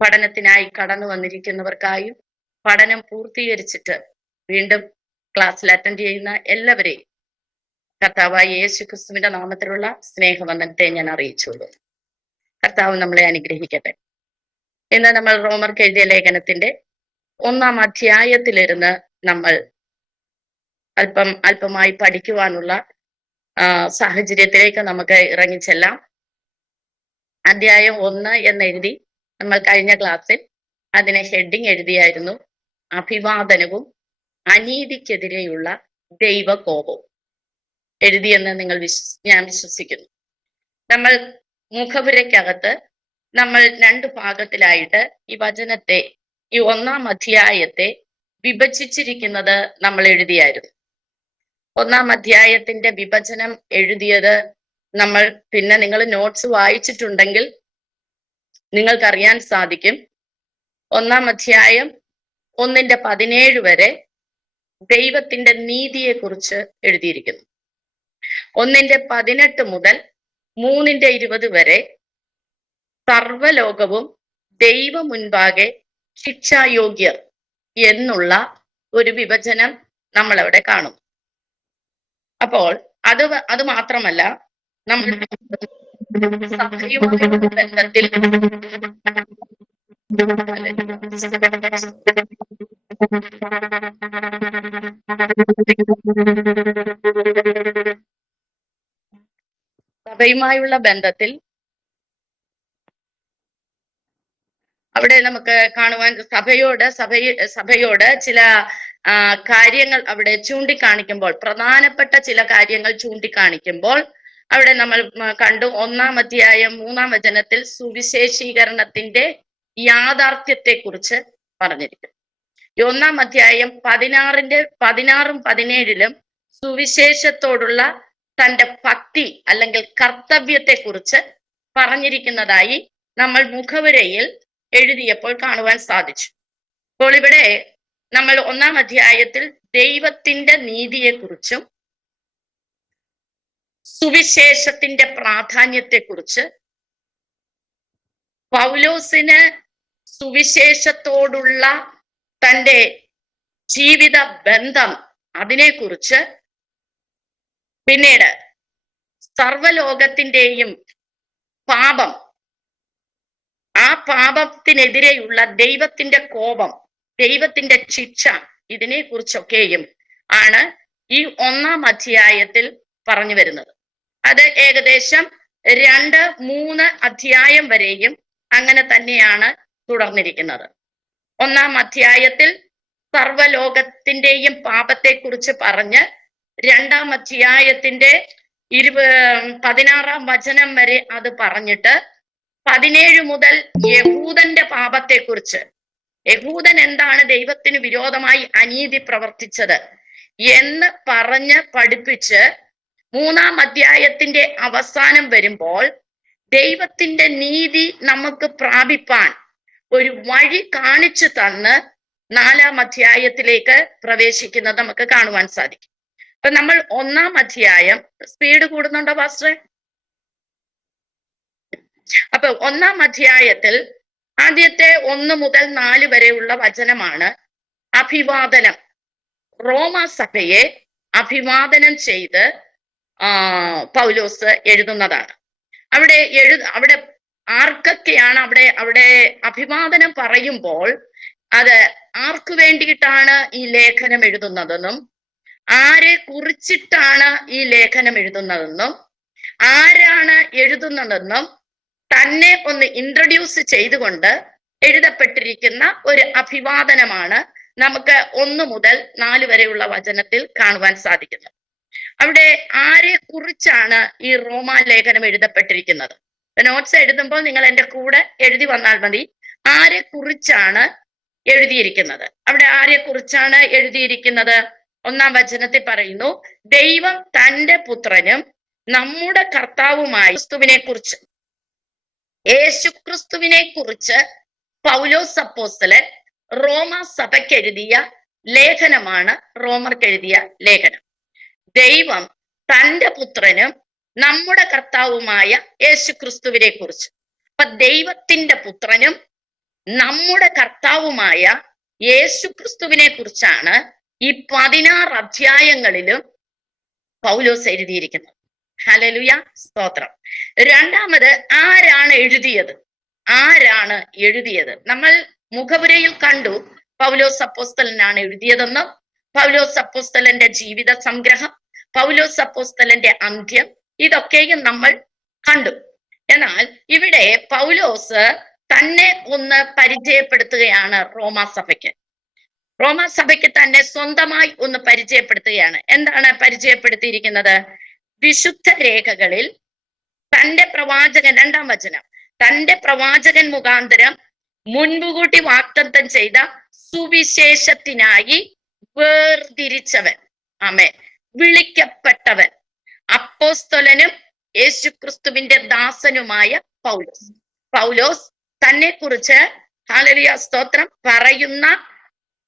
പഠനത്തിനായി കടന്നു വന്നിരിക്കുന്നവർക്കായും പഠനം പൂർത്തീകരിച്ചിട്ട് വീണ്ടും ക്ലാസ്സിൽ അറ്റൻഡ് ചെയ്യുന്ന എല്ലാവരെയും കർത്താവായ യേശു ക്രിസ്തുവിന്റെ നാമത്തിലുള്ള സ്നേഹവന്ദനത്തെ ഞാൻ അറിയിച്ചുള്ളൂ. കർത്താവ് നമ്മളെ അനുഗ്രഹിക്കട്ടെ. ഇന്ന് നമ്മൾ റോമർക്ക് എഴുതിയ ലേഖനത്തിന്റെ 1-ാം അധ്യായത്തിലിരുന്ന് നമ്മൾ അല്പമായി പഠിക്കുവാനുള്ള സാഹചര്യത്തിലേക്ക് നമുക്ക് ഇറങ്ങിച്ചെല്ലാം. അധ്യായം 1 എന്നെഴുതി നമ്മൾ കഴിഞ്ഞ ക്ലാസ്സിൽ അതിനെ ഹെഡിങ് എഴുതിയായിരുന്നു, അഭിവാദനവും അനീതിക്കെതിരെയുള്ള ദൈവകോപവും എഴുതിയെന്ന് ഞാൻ വിശ്വസിക്കുന്നു. നമ്മൾ മുഖപുരയ്ക്കകത്ത് നമ്മൾ 2 ഭാഗത്തിലായിട്ട് ഈ വചനത്തെ, ഈ 1-ാം അധ്യായത്തെ വിഭജിച്ചിരിക്കുന്നത് നമ്മൾ എഴുതിയായിരുന്നു. 1-ാം അധ്യായത്തിന്റെ വിഭജനം എഴുതിയത് നമ്മൾ, പിന്നെ നിങ്ങൾ നോട്ട്സ് വായിച്ചിട്ടുണ്ടെങ്കിൽ നിങ്ങൾക്കറിയാൻ സാധിക്കും. 1-ാം അധ്യായം 1-17 വരെ ദൈവത്തിന്റെ നീതിയെ കുറിച്ച് എഴുതിയിരിക്കുന്നു. 1-18 മുതൽ 3-20 വരെ സർവലോകവും ദൈവ മുൻപാകെ ശിക്ഷായോഗ്യർ എന്നുള്ള ഒരു വിഭജനം നമ്മൾ അവിടെ കാണും. അപ്പോൾ അത് മാത്രമല്ല, നമ്മൾ സഭയുമായുള്ള ബന്ധത്തിൽ അവിടെ നമുക്ക് കാണുവാൻ സഭയോട് ചില കാര്യങ്ങൾ അവിടെ ചൂണ്ടിക്കാണിക്കുമ്പോൾ, പ്രധാനപ്പെട്ട ചില കാര്യങ്ങൾ ചൂണ്ടിക്കാണിക്കുമ്പോൾ അവിടെ നമ്മൾ കണ്ടു. 1-ാം അധ്യായം 3-ാം വചനത്തിൽ സുവിശേഷീകരണത്തിന്റെ യാഥാർത്ഥ്യത്തെ കുറിച്ച് പറഞ്ഞിരിക്കും. 1-ാം അധ്യായം 16-ും 17-ലും സുവിശേഷത്തോടുള്ള തന്റെ ഭക്തി അല്ലെങ്കിൽ കർത്തവ്യത്തെ കുറിച്ച് പറഞ്ഞിരിക്കുന്നതായി നമ്മൾ മുഖവുരയിൽ എഴുതിയപ്പോൾ കാണുവാൻ സാധിച്ചു. അപ്പോൾ ഇവിടെ നമ്മൾ 1-ാം അധ്യായത്തിൽ ദൈവത്തിന്റെ നീതിയെക്കുറിച്ചും സുവിശേഷത്തിന്റെ പ്രാധാന്യത്തെക്കുറിച്ച്, പൗലോസിന് സുവിശേഷത്തോടുള്ള തന്റെ ജീവിത ബന്ധം, അതിനെക്കുറിച്ച്, പിന്നീട് സർവലോകത്തിന്റെയും പാപം, ആ പാപത്തിനെതിരെയുള്ള ദൈവത്തിന്റെ കോപം, ദൈവത്തിന്റെ ശിക്ഷ, ഇതിനെ കുറിച്ചൊക്കെയും ആണ് ഈ 1-ാം അധ്യായത്തിൽ പറഞ്ഞു വരുന്നത്. അത് ഏകദേശം 2-3 അധ്യായം വരെയും അങ്ങനെ തന്നെയാണ് തുടർന്നിരിക്കുന്നത്. 1-ാം അധ്യായത്തിൽ സർവലോകത്തിന്റെയും പാപത്തെക്കുറിച്ച് പറഞ്ഞ് 2-ാം അധ്യായത്തിന്റെ 16-ാം വചനം വരെ അത് പറഞ്ഞിട്ട് 17 മുതൽ യഹൂദന്റെ പാപത്തെക്കുറിച്ച്, യഹൂദൻ എന്താണ് ദൈവത്തിന് വിരോധമായി അനീതി പ്രവർത്തിച്ചത് എന്ന് പറഞ്ഞ് പഠിപ്പിച്ച് 3-ാം അധ്യായത്തിന്റെ അവസാനം വരുമ്പോൾ ദൈവത്തിന്റെ നീതി നമുക്ക് പ്രാപിപ്പാൻ ഒരു വഴി കാണിച്ചു തന്ന് 4-ാം അധ്യായത്തിലേക്ക് പ്രവേശിക്കുന്നത് നമുക്ക് കാണുവാൻ സാധിക്കും. അപ്പൊ നമ്മൾ 1-ാം അധ്യായം, സ്പീഡ് കൂടുന്നുണ്ടോ പാസ്റ്ററെ? അപ്പൊ 1-ാം അധ്യായത്തിൽ ആദ്യത്തെ 1 മുതൽ 4 വരെയുള്ള വചനമാണ് അഭിവാദനം. റോമാ സഭയെ അഭിവാദനം ചെയ്ത് പൗലോസ് എഴുതുന്നതാണ്. അവിടെ ആർക്കൊക്കെയാണ് അവിടെ അഭിവാദനം പറയുമ്പോൾ അത് ആർക്കു വേണ്ടിയിട്ടാണ് ഈ ലേഖനം എഴുതുന്നതെന്നും, ആരെ കുറിച്ചിട്ടാണ് ഈ ലേഖനം എഴുതുന്നതെന്നും, ആരാണ് എഴുതുന്നതെന്നും തന്നെ ഒന്ന് ഇൻട്രൊഡ്യൂസ് ചെയ്തുകൊണ്ട് എഴുതപ്പെട്ടിരിക്കുന്ന ഒരു അഭിവാദനമാണ് നമുക്ക് 1 മുതൽ 4 വരെയുള്ള വചനത്തിൽ കാണുവാൻ സാധിക്കുന്നത്. അവിടെ ആരെ കുറിച്ചാണ് ഈ റോമാ ലേഖനം എഴുതപ്പെട്ടിരിക്കുന്നത്? നോട്ട്സ് എഴുതുമ്പോൾ നിങ്ങൾ എൻ്റെ കൂടെ എഴുതി വന്നാൽ മതി. ആരെ കുറിച്ചാണ് എഴുതിയിരിക്കുന്നത്? അവിടെ ആരെ കുറിച്ചാണ് എഴുതിയിരിക്കുന്നത്? 1-ാം വചനത്തിൽ പറയുന്നു, ദൈവം തന്റെ പുത്രനും നമ്മുടെ കർത്താവുമായ ക്രിസ്തുവിനെ കുറിച്ച്, യേശുക്രിസ്തുവിനെ കുറിച്ച് പൗലോസ് അപ്പോസ്തലൻ റോമാ സഭയ്ക്ക് എഴുതിയ ലേഖനമാണ് റോമർക്ക് എഴുതിയ ലേഖനം. ദൈവം തന്റെ പുത്രനും നമ്മുടെ കർത്താവുമായ യേശുക്രിസ്തുവിനെ കുറിച്ച്. അപ്പൊ ദൈവത്തിന്റെ പുത്രനും നമ്മുടെ കർത്താവുമായ യേശു ക്രിസ്തുവിനെ കുറിച്ചാണ് ഈ 16 അധ്യായങ്ങളിലും പൗലോസ് എഴുതിയിരിക്കുന്നത്. ഹല്ലേലൂയ, സ്തോത്രം. രണ്ടാമത്, ആരാണ് എഴുതിയത്? ആരാണ് എഴുതിയത്? നമ്മൾ മുഖവുരയിൽ കണ്ടു പൗലോസ് അപ്പോസ്തലനാണ് എഴുതിയതെന്നും പൗലോസ് അപ്പോസ്തലന്റെ ജീവിത സംഗ്രഹം, പൗലോസ് അപ്പോസ്തലന്റെ അന്ത്യം, ഇതൊക്കെയും നമ്മൾ കണ്ടു. എന്നാൽ ഇവിടെ പൗലോസ് തന്നെ ഒന്ന് പരിചയപ്പെടുത്തുകയാണ് റോമാസഭയ്ക്ക്. റോമാസഭയ്ക്ക് തന്നെ സ്വന്തമായി ഒന്ന് പരിചയപ്പെടുത്തുകയാണ്. എന്താണ് പരിചയപ്പെടുത്തിയിരിക്കുന്നത്? വിശുദ്ധ രേഖകളിൽ തന്റെ പ്രവാചകൻ, 2-ാം വചനം, തന്റെ പ്രവാചകൻ മുഖാന്തരം മുൻകൂട്ടി വാഗ്ദത്തം ചെയ്ത സുവിശേഷത്തിനായി വേർതിരിച്ചവൻ, ആമേൻ, വിളിക്കപ്പെട്ടവൻ, അപ്പോസ്തലനും യേശുക്രിസ്തുവിന്റെ ദാസനുമായ പൗലോസ്. പൗലോസ് തന്നെ കുറിച്ച്, ഹല്ലേലൂയ, സ്തോത്രം, പറയുന്ന,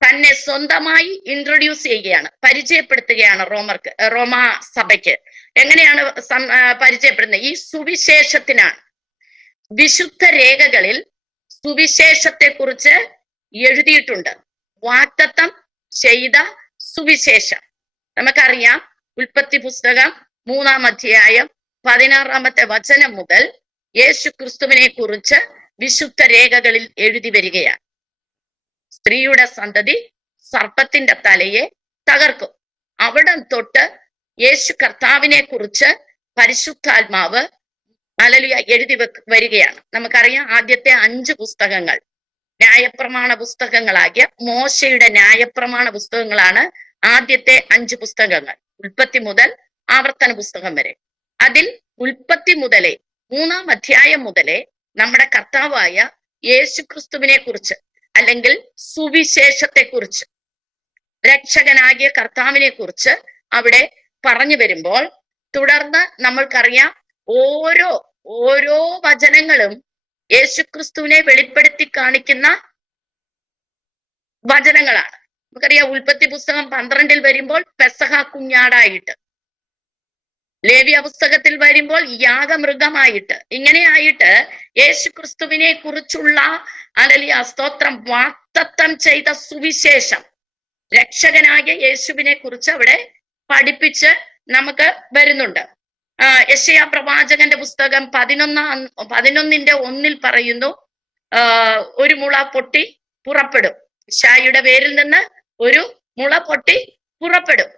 തന്നെ സ്വന്തമായി ഇൻട്രൊഡ്യൂസ് ചെയ്യുകയാണ്, പരിചയപ്പെടുത്തുകയാണ് റോമാ സഭയ്ക്ക്. എങ്ങനെയാണ് പരിചയപ്പെടുന്നത്? ഈ സുവിശേഷത്തിനാണ്. വിശുദ്ധ രേഖകളിൽ സുവിശേഷത്തെ കുറിച്ച് എഴുതിയിട്ടുണ്ട്. വാഗ്ദത്തം ചെയ്ത സുവിശേഷം നമുക്കറിയാം. ഉൽപ്പത്തി പുസ്തകം 3-ാം അധ്യായം 16-ാമത്തെ വചനം മുതൽ യേശു ക്രിസ്തുവിനെ കുറിച്ച് വിശുദ്ധ രേഖകളിൽ എഴുതി വരികയാണ്. സ്ത്രീയുടെ സന്തതി സർപ്പത്തിന്റെ തലയെ തകർക്കും. അവിടം തൊട്ട് യേശു കർത്താവിനെ കുറിച്ച് പരിശുദ്ധാത്മാവ്, ഹല്ലേലൂയ, എഴുതി വരികയാണ്. നമുക്കറിയാം, ആദ്യത്തെ 5 പുസ്തകങ്ങൾ ന്യായപ്രമാണ പുസ്തകങ്ങളാകിയ മോശയുടെ ന്യായപ്രമാണ പുസ്തകങ്ങളാണ് ആദ്യത്തെ 5 പുസ്തകങ്ങൾ, ഉൽപ്പത്തി മുതൽ ആവർത്തന പുസ്തകം വരെ. അതിൽ ഉൽപ്പത്തി മുതലേ 3-ാം അധ്യായം മുതലേ നമ്മുടെ കർത്താവായ യേശു ക്രിസ്തുവിനെ കുറിച്ച്, അല്ലെങ്കിൽ സുവിശേഷത്തെ കുറിച്ച്, രക്ഷകനാകിയ കർത്താവിനെ കുറിച്ച് അവിടെ പറഞ്ഞു വരുമ്പോൾ, തുടർന്ന് നമ്മൾക്കറിയാം ഓരോ വചനങ്ങളും യേശുക്രിസ്തുവിനെ വെളിപ്പെടുത്തി കാണിക്കുന്ന വചനങ്ങളാണ്. നമുക്കറിയാം, ഉൽപ്പത്തി പുസ്തകം 12-ൽ വരുമ്പോൾ പെസഹ കുഞ്ഞാടായിട്ട്, ലേവ്യ പുസ്തകത്തിൽ വരുമ്പോൾ യാഗമൃഗമായിട്ട്, ഇങ്ങനെയായിട്ട് യേശുക്രിസ്തുവിനെ കുറിച്ചുള്ള, ഹല്ലേലൂയ, സ്തോത്രം, വാഗ്ദത്തം ചെയ്ത സുവിശേഷം, രക്ഷകനാകിയ യേശുവിനെ കുറിച്ച് അവിടെ പഠിപ്പിച്ച് നമുക്ക് വരുന്നുണ്ട്. യെശയ്യാ പ്രവാചകന്റെ പുസ്തകം 11-ന്റെ 1-ൽ പറയുന്നു, ഒരു മുള പൊട്ടി പുറപ്പെടും, യിശായിയുടെ വേരിൽ നിന്ന് ഒരു മുള പൊട്ടി പുറപ്പെടും,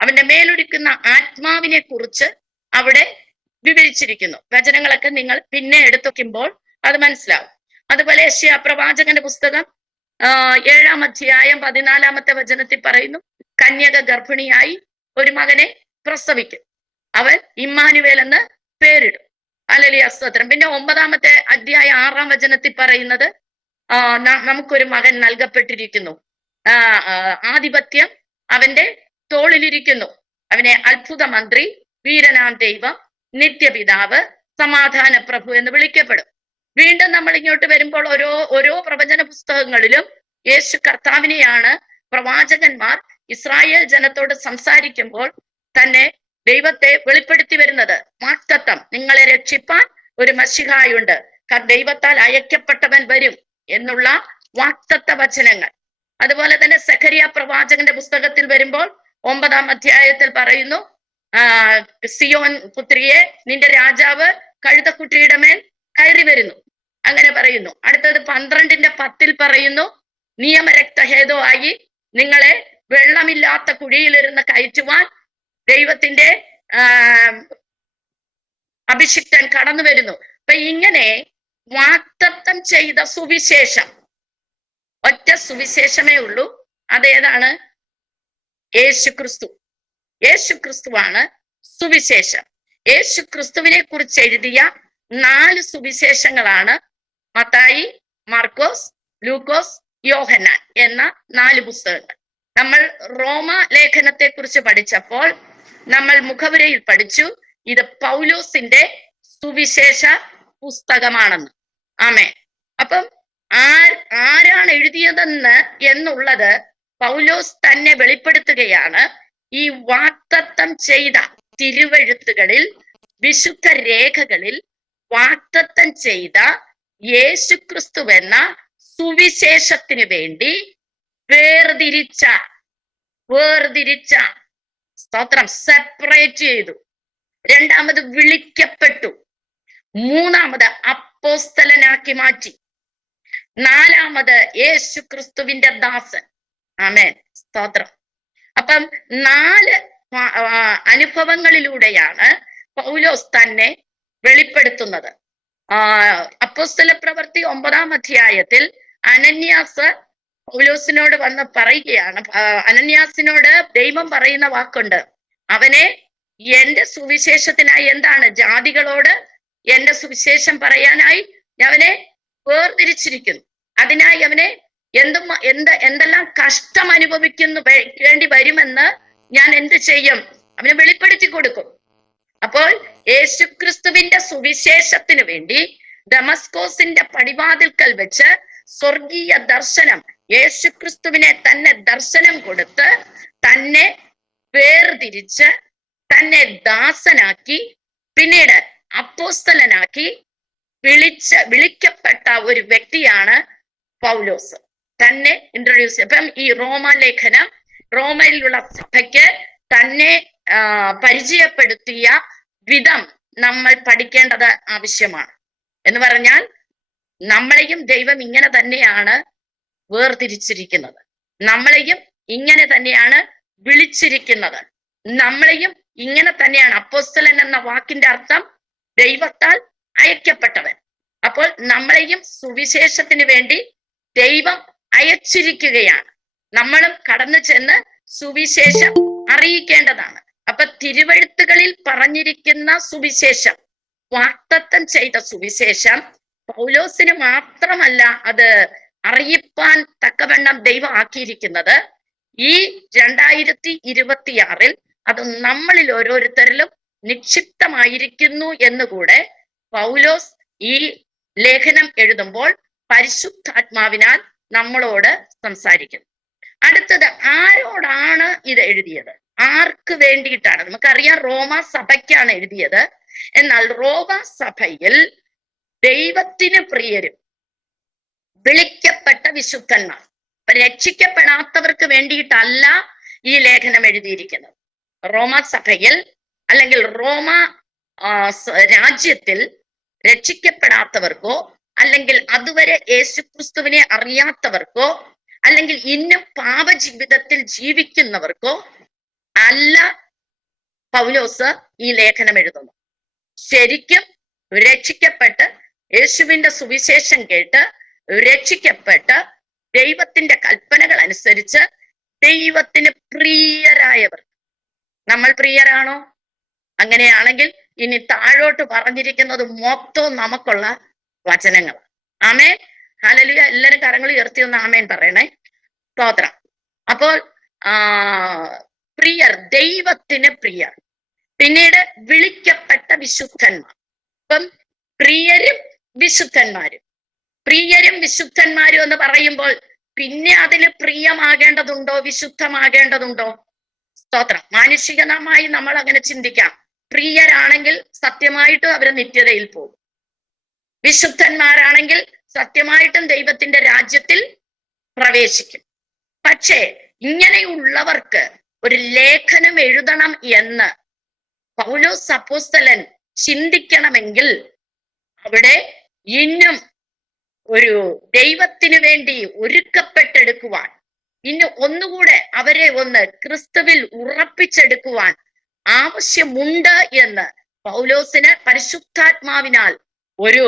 അവന്റെ മേലൊരുക്കുന്ന ആത്മാവിനെ കുറിച്ച് അവിടെ വിവരിച്ചിരിക്കുന്നു. വചനങ്ങളൊക്കെ നിങ്ങൾ പിന്നെ എടുത്തു വയ്ക്കുമ്പോൾ അത് മനസ്സിലാവും. അതുപോലെ യെശയ്യാ പ്രവാചകന്റെ പുസ്തകം 7-ാം അധ്യായം 14-ാമത്തെ വചനത്തിൽ പറയുന്നു, കന്യക ഗർഭിണിയായി ഒരു മകനെ പ്രസവിക്കും, അവൻ ഇമ്മാനുവേൽ എന്ന് പേരിടും. ഹല്ലേലൂയ, സ്തോത്രം. പിന്നെ 9-ാമത്തെ അധ്യായം 6-ാം വചനത്തിൽ പറയുന്നത്, നമുക്കൊരു മകൻ നൽകപ്പെട്ടിരിക്കുന്നു, ആധിപത്യം അവന്റെ തോളിലിരിക്കുന്നു, അവനെ അത്ഭുത മന്ത്രി, വീരനാം ദൈവം, നിത്യപിതാവ്, സമാധാന പ്രഭു എന്ന് വിളിക്കപ്പെടും. വീണ്ടും നമ്മൾ ഇങ്ങോട്ട് വരുമ്പോൾ ഓരോ പ്രവചന പുസ്തകങ്ങളിലും യേശു കർത്താവിനെയാണ് പ്രവാചകന്മാർ ഇസ്രായേൽ ജനത്തോട് സംസാരിക്കുമ്പോൾ തന്നെ ദൈവത്തെ വെളിപ്പെടുത്തി വരുന്നത്. വാഗ്ദത്തം, നിങ്ങളെ രക്ഷിപ്പാൻ ഒരു മശിഹായുണ്ട്, ദൈവത്താൽ അയക്കപ്പെട്ടവൻ വരും എന്നുള്ള വാഗ്ദത്ത വചനങ്ങൾ. അതുപോലെ തന്നെ സെഖരിയ പ്രവാചകന്റെ പുസ്തകത്തിൽ വരുമ്പോൾ 9-ാം അധ്യായത്തിൽ പറയുന്നു, സിയോൻ പുത്രിയെ, നിന്റെ രാജാവ് കഴുതക്കുട്ടിയുടെ മേൽ കയറി വരുന്നു, അങ്ങനെ പറയുന്നു. അടുത്തത് 12-ന്റെ 10-ൽ പറയുന്നു, നിയമരക്തഹേതു ആയി നിങ്ങളെ വെള്ളമില്ലാത്ത കുഴിയിലിരുന്ന് കയറ്റുവാൻ ദൈവത്തിന്റെ അഭിഷിക്തൻ കടന്നു വരുന്നു. അപ്പൊ ഇങ്ങനെ വാഗ്ദത്തം ചെയ്ത സുവിശേഷം, ഒറ്റ സുവിശേഷമേ ഉള്ളൂ. അതേതാണ്? യേശുക്രിസ്തു. യേശുക്രിസ്തുവാണ് സുവിശേഷം. യേശുക്രിസ്തുവിനെ കുറിച്ച് എഴുതിയ 4 സുവിശേഷങ്ങളാണ് മത്തായി, മാർക്കോസ്, ലൂക്കോസ്, യോഹന്നാൻ എന്ന 4 പുസ്തകങ്ങൾ. നമ്മൾ റോമ ലേഖനത്തെ കുറിച്ച് പഠിച്ചപ്പോൾ നമ്മൾ മുഖവുരയിൽ പഠിച്ചു, ഇത് പൗലോസിന്റെ സുവിശേഷ പുസ്തകമാണെന്ന്. ആമേൻ. അപ്പം ആരാണ് എഴുതിയതെന്ന് എന്നുള്ളത് പൗലോസ് തന്നെ വെളിപ്പെടുത്തുകയാണ്. ഈ വാഗ്ദത്തം ചെയ്ത തിരുവെഴുത്തുകളിൽ, വിശുദ്ധ രേഖകളിൽ വാഗ്ദത്തം ചെയ്ത യേശുക്രിസ്തു എന്ന സുവിശേഷത്തിന് വേണ്ടി വേർതിരിച്ച സ്തോത്രം, സെപ്പറേറ്റ് ചെയ്തു. രണ്ടാമത് വിളിക്കപ്പെട്ടു. മൂന്നാമത് അപ്പോസ്തലനാക്കി മാറ്റി. നാലാമത് യേശു ക്രിസ്തുവിന്റെ ദാസൻ. ആമേൻ, സ്തോത്രം. അപ്പം 4 അനുഭവങ്ങളിലൂടെയാണ് പൗലോസ് തന്നെ വെളിപ്പെടുത്തുന്നത്. അപ്പോസ്തല പ്രവൃത്തി 9-ാം അധ്യായത്തിൽ അനന്യാസ് പൗലോസിനോട് വന്ന് പറയുകയാണ്. അനന്യാസിനോട് ദൈവം പറയുന്ന വാക്കുണ്ട്, അവനെ എന്റെ സുവിശേഷത്തിനായി, എന്താണ്, ജാതികളോട് എന്റെ സുവിശേഷം പറയാനായി അവനെ വേർതിരിച്ചിരിക്കുന്നു. അതിനായി അവനെ എന്തെല്ലാം കഷ്ടം അനുഭവിക്കുന്നു വേണ്ടി വരുമെന്ന് ഞാൻ എന്ത് ചെയ്യും? അവനെ വെളിപ്പെടുത്തി കൊടുക്കും. അപ്പോൾ യേശുക്രിസ്തുവിന്റെ സുവിശേഷത്തിന് വേണ്ടി ദമസ്കോസിന്റെ പടിവാതിൽക്കൽ വെച്ച് സ്വർഗീയ ദർശനം, യേശുക്രിസ്തുവിനെ തന്നെ ദർശനം കൊടുത്ത് തന്നെ വേർതിരിച്ച് തന്നെ ദാസനാക്കി പിന്നീട് അപ്പോസ്തലനാക്കി വിളിക്കപ്പെട്ട ഒരു വ്യക്തിയാണ് പൗലോസ്. തന്നെ ഇൻട്രൊഡ്യൂസ്. അപ്പം ഈ റോമാലേഖനം, റോമയിലുള്ള സഭയ്ക്ക് തന്നെ പരിചയപ്പെടുത്തിയ വിധം നമ്മൾ പഠിക്കേണ്ടത് ആവശ്യമാണ്. എന്ന് പറഞ്ഞാൽ നമ്മളെയും ദൈവം ഇങ്ങനെ തന്നെയാണ് വേർതിരിച്ചിരിക്കുന്നത്, നമ്മളെയും ഇങ്ങനെ തന്നെയാണ് വിളിച്ചിരിക്കുന്നത്, നമ്മളെയും ഇങ്ങനെ തന്നെയാണ്. അപ്പോസ്തലൻ എന്ന വാക്കിന്റെ അർത്ഥം ദൈവത്താൽ അയക്കപ്പെട്ടവൻ. അപ്പോൾ നമ്മളെയും സുവിശേഷത്തിന് വേണ്ടി ദൈവം അയച്ചിരിക്കുകയാണ്. നമ്മളും കടന്നു ചെന്ന് സുവിശേഷം അറിയിക്കേണ്ടതാണ്. അപ്പൊ തിരുവെഴുത്തുകളിൽ പറഞ്ഞിരിക്കുന്ന സുവിശേഷം, വാഗ്ദത്തം ചെയ്ത സുവിശേഷം, പൗലോസിന് മാത്രമല്ല അത് അറിയിപ്പാൻ തക്കവണ്ണം ദൈവം ആക്കിയിരിക്കുന്നത്. ഈ 2026 അത് നമ്മളിൽ ഓരോരുത്തരിലും നിക്ഷിപ്തമായിരിക്കുന്നു എന്നുകൂടെ പൗലോസ് ഈ ലേഖനം എഴുതുമ്പോൾ പരിശുദ്ധാത്മാവിനാൽ നമ്മളോട് സംസാരിക്കുന്നു. അടുത്തത്, ആരോടാണ് ഇത് എഴുതിയത്? ആർക്ക് വേണ്ടിയിട്ടാണ്? നമുക്കറിയാം റോമ സഭയ്ക്കാണ് എഴുതിയത്. എന്നാൽ റോമ സഭയിൽ ദൈവത്തിന് പ്രിയരും വിളിക്കപ്പെട്ട വിശുദ്ധന്മാർ, രക്ഷിക്കപ്പെടാത്തവർക്ക് വേണ്ടിയിട്ടല്ല ഈ ലേഖനം എഴുതിയിരിക്കുന്നത്. റോമ സഭയിൽ അല്ലെങ്കിൽ റോമ രാജ്യത്തിൽ രക്ഷിക്കപ്പെടാത്തവർക്കോ അല്ലെങ്കിൽ അതുവരെ യേശുക്രിസ്തുവിനെ അറിയാത്തവർക്കോ അല്ലെങ്കിൽ ഇന്നും പാപജീവിതത്തിൽ ജീവിക്കുന്നവർക്കോ അല്ല പൗലോസ് ഈ ലേഖനം എഴുതുന്നു. ശരിക്കും രക്ഷിക്കപ്പെട്ട് യേശുവിന്റെ സുവിശേഷം കേട്ട് രക്ഷിക്കപ്പെട്ട് ദൈവത്തിന്റെ കൽപ്പനകൾ അനുസരിച്ച് ദൈവത്തിന് പ്രിയരായവർ. നമ്മൾ പ്രിയരാണോ? അങ്ങനെയാണെങ്കിൽ ഇനി താഴോട്ട് പറഞ്ഞിരിക്കുന്നത് മൊത്തവും നമുക്കുള്ള വചനങ്ങൾ. ആമേൻ, ഹല്ലേലൂയ. എല്ലാവരും കരങ്ങൾ ഉയർത്തി ഒന്ന് ആമേൻ പറയണേ. സ്തോത്രം. അപ്പോൾ പ്രിയർ, ദൈവത്തിന് പ്രിയർ. പിന്നീട് വിളിക്കപ്പെട്ട വിശുദ്ധന്മാർ. അപ്പം പ്രിയരും വിശുദ്ധന്മാരും, പ്രിയരും വിശുദ്ധന്മാരും എന്ന് പറയുമ്പോൾ പിന്നെ അതിന് പ്രിയമാകേണ്ടതുണ്ടോ, വിശുദ്ധമാകേണ്ടതുണ്ടോ? സ്തോത്രം. മാനുഷികമായി നമ്മൾ അങ്ങനെ ചിന്തിക്കാം. പ്രിയരാണെങ്കിൽ സത്യമായിട്ടും അവര് നിത്യതയിൽ പോകും, വിശുദ്ധന്മാരാണെങ്കിൽ സത്യമായിട്ടും ദൈവത്തിന്റെ രാജ്യത്തിൽ പ്രവേശിക്കും. പക്ഷേ ഇങ്ങനെയുള്ളവർക്ക് ഒരു ലേഖനം എഴുതണം എന്ന് പൗലോസ് അപ്പോസ്തലൻ ചിന്തിക്കണമെങ്കിൽ അവിടെ ഇന്നും ഒരു ദൈവത്തിന് വേണ്ടി ഒരുക്കപ്പെട്ടെടുക്കുവാൻ, ഇന്ന് ഒന്നുകൂടെ അവരെ ഒന്ന് ക്രിസ്തുവിൽ ഉറപ്പിച്ചെടുക്കുവാൻ ആവശ്യമുണ്ട് എന്ന് പൗലോസിന് പരിശുദ്ധാത്മാവിനാൽ ഒരു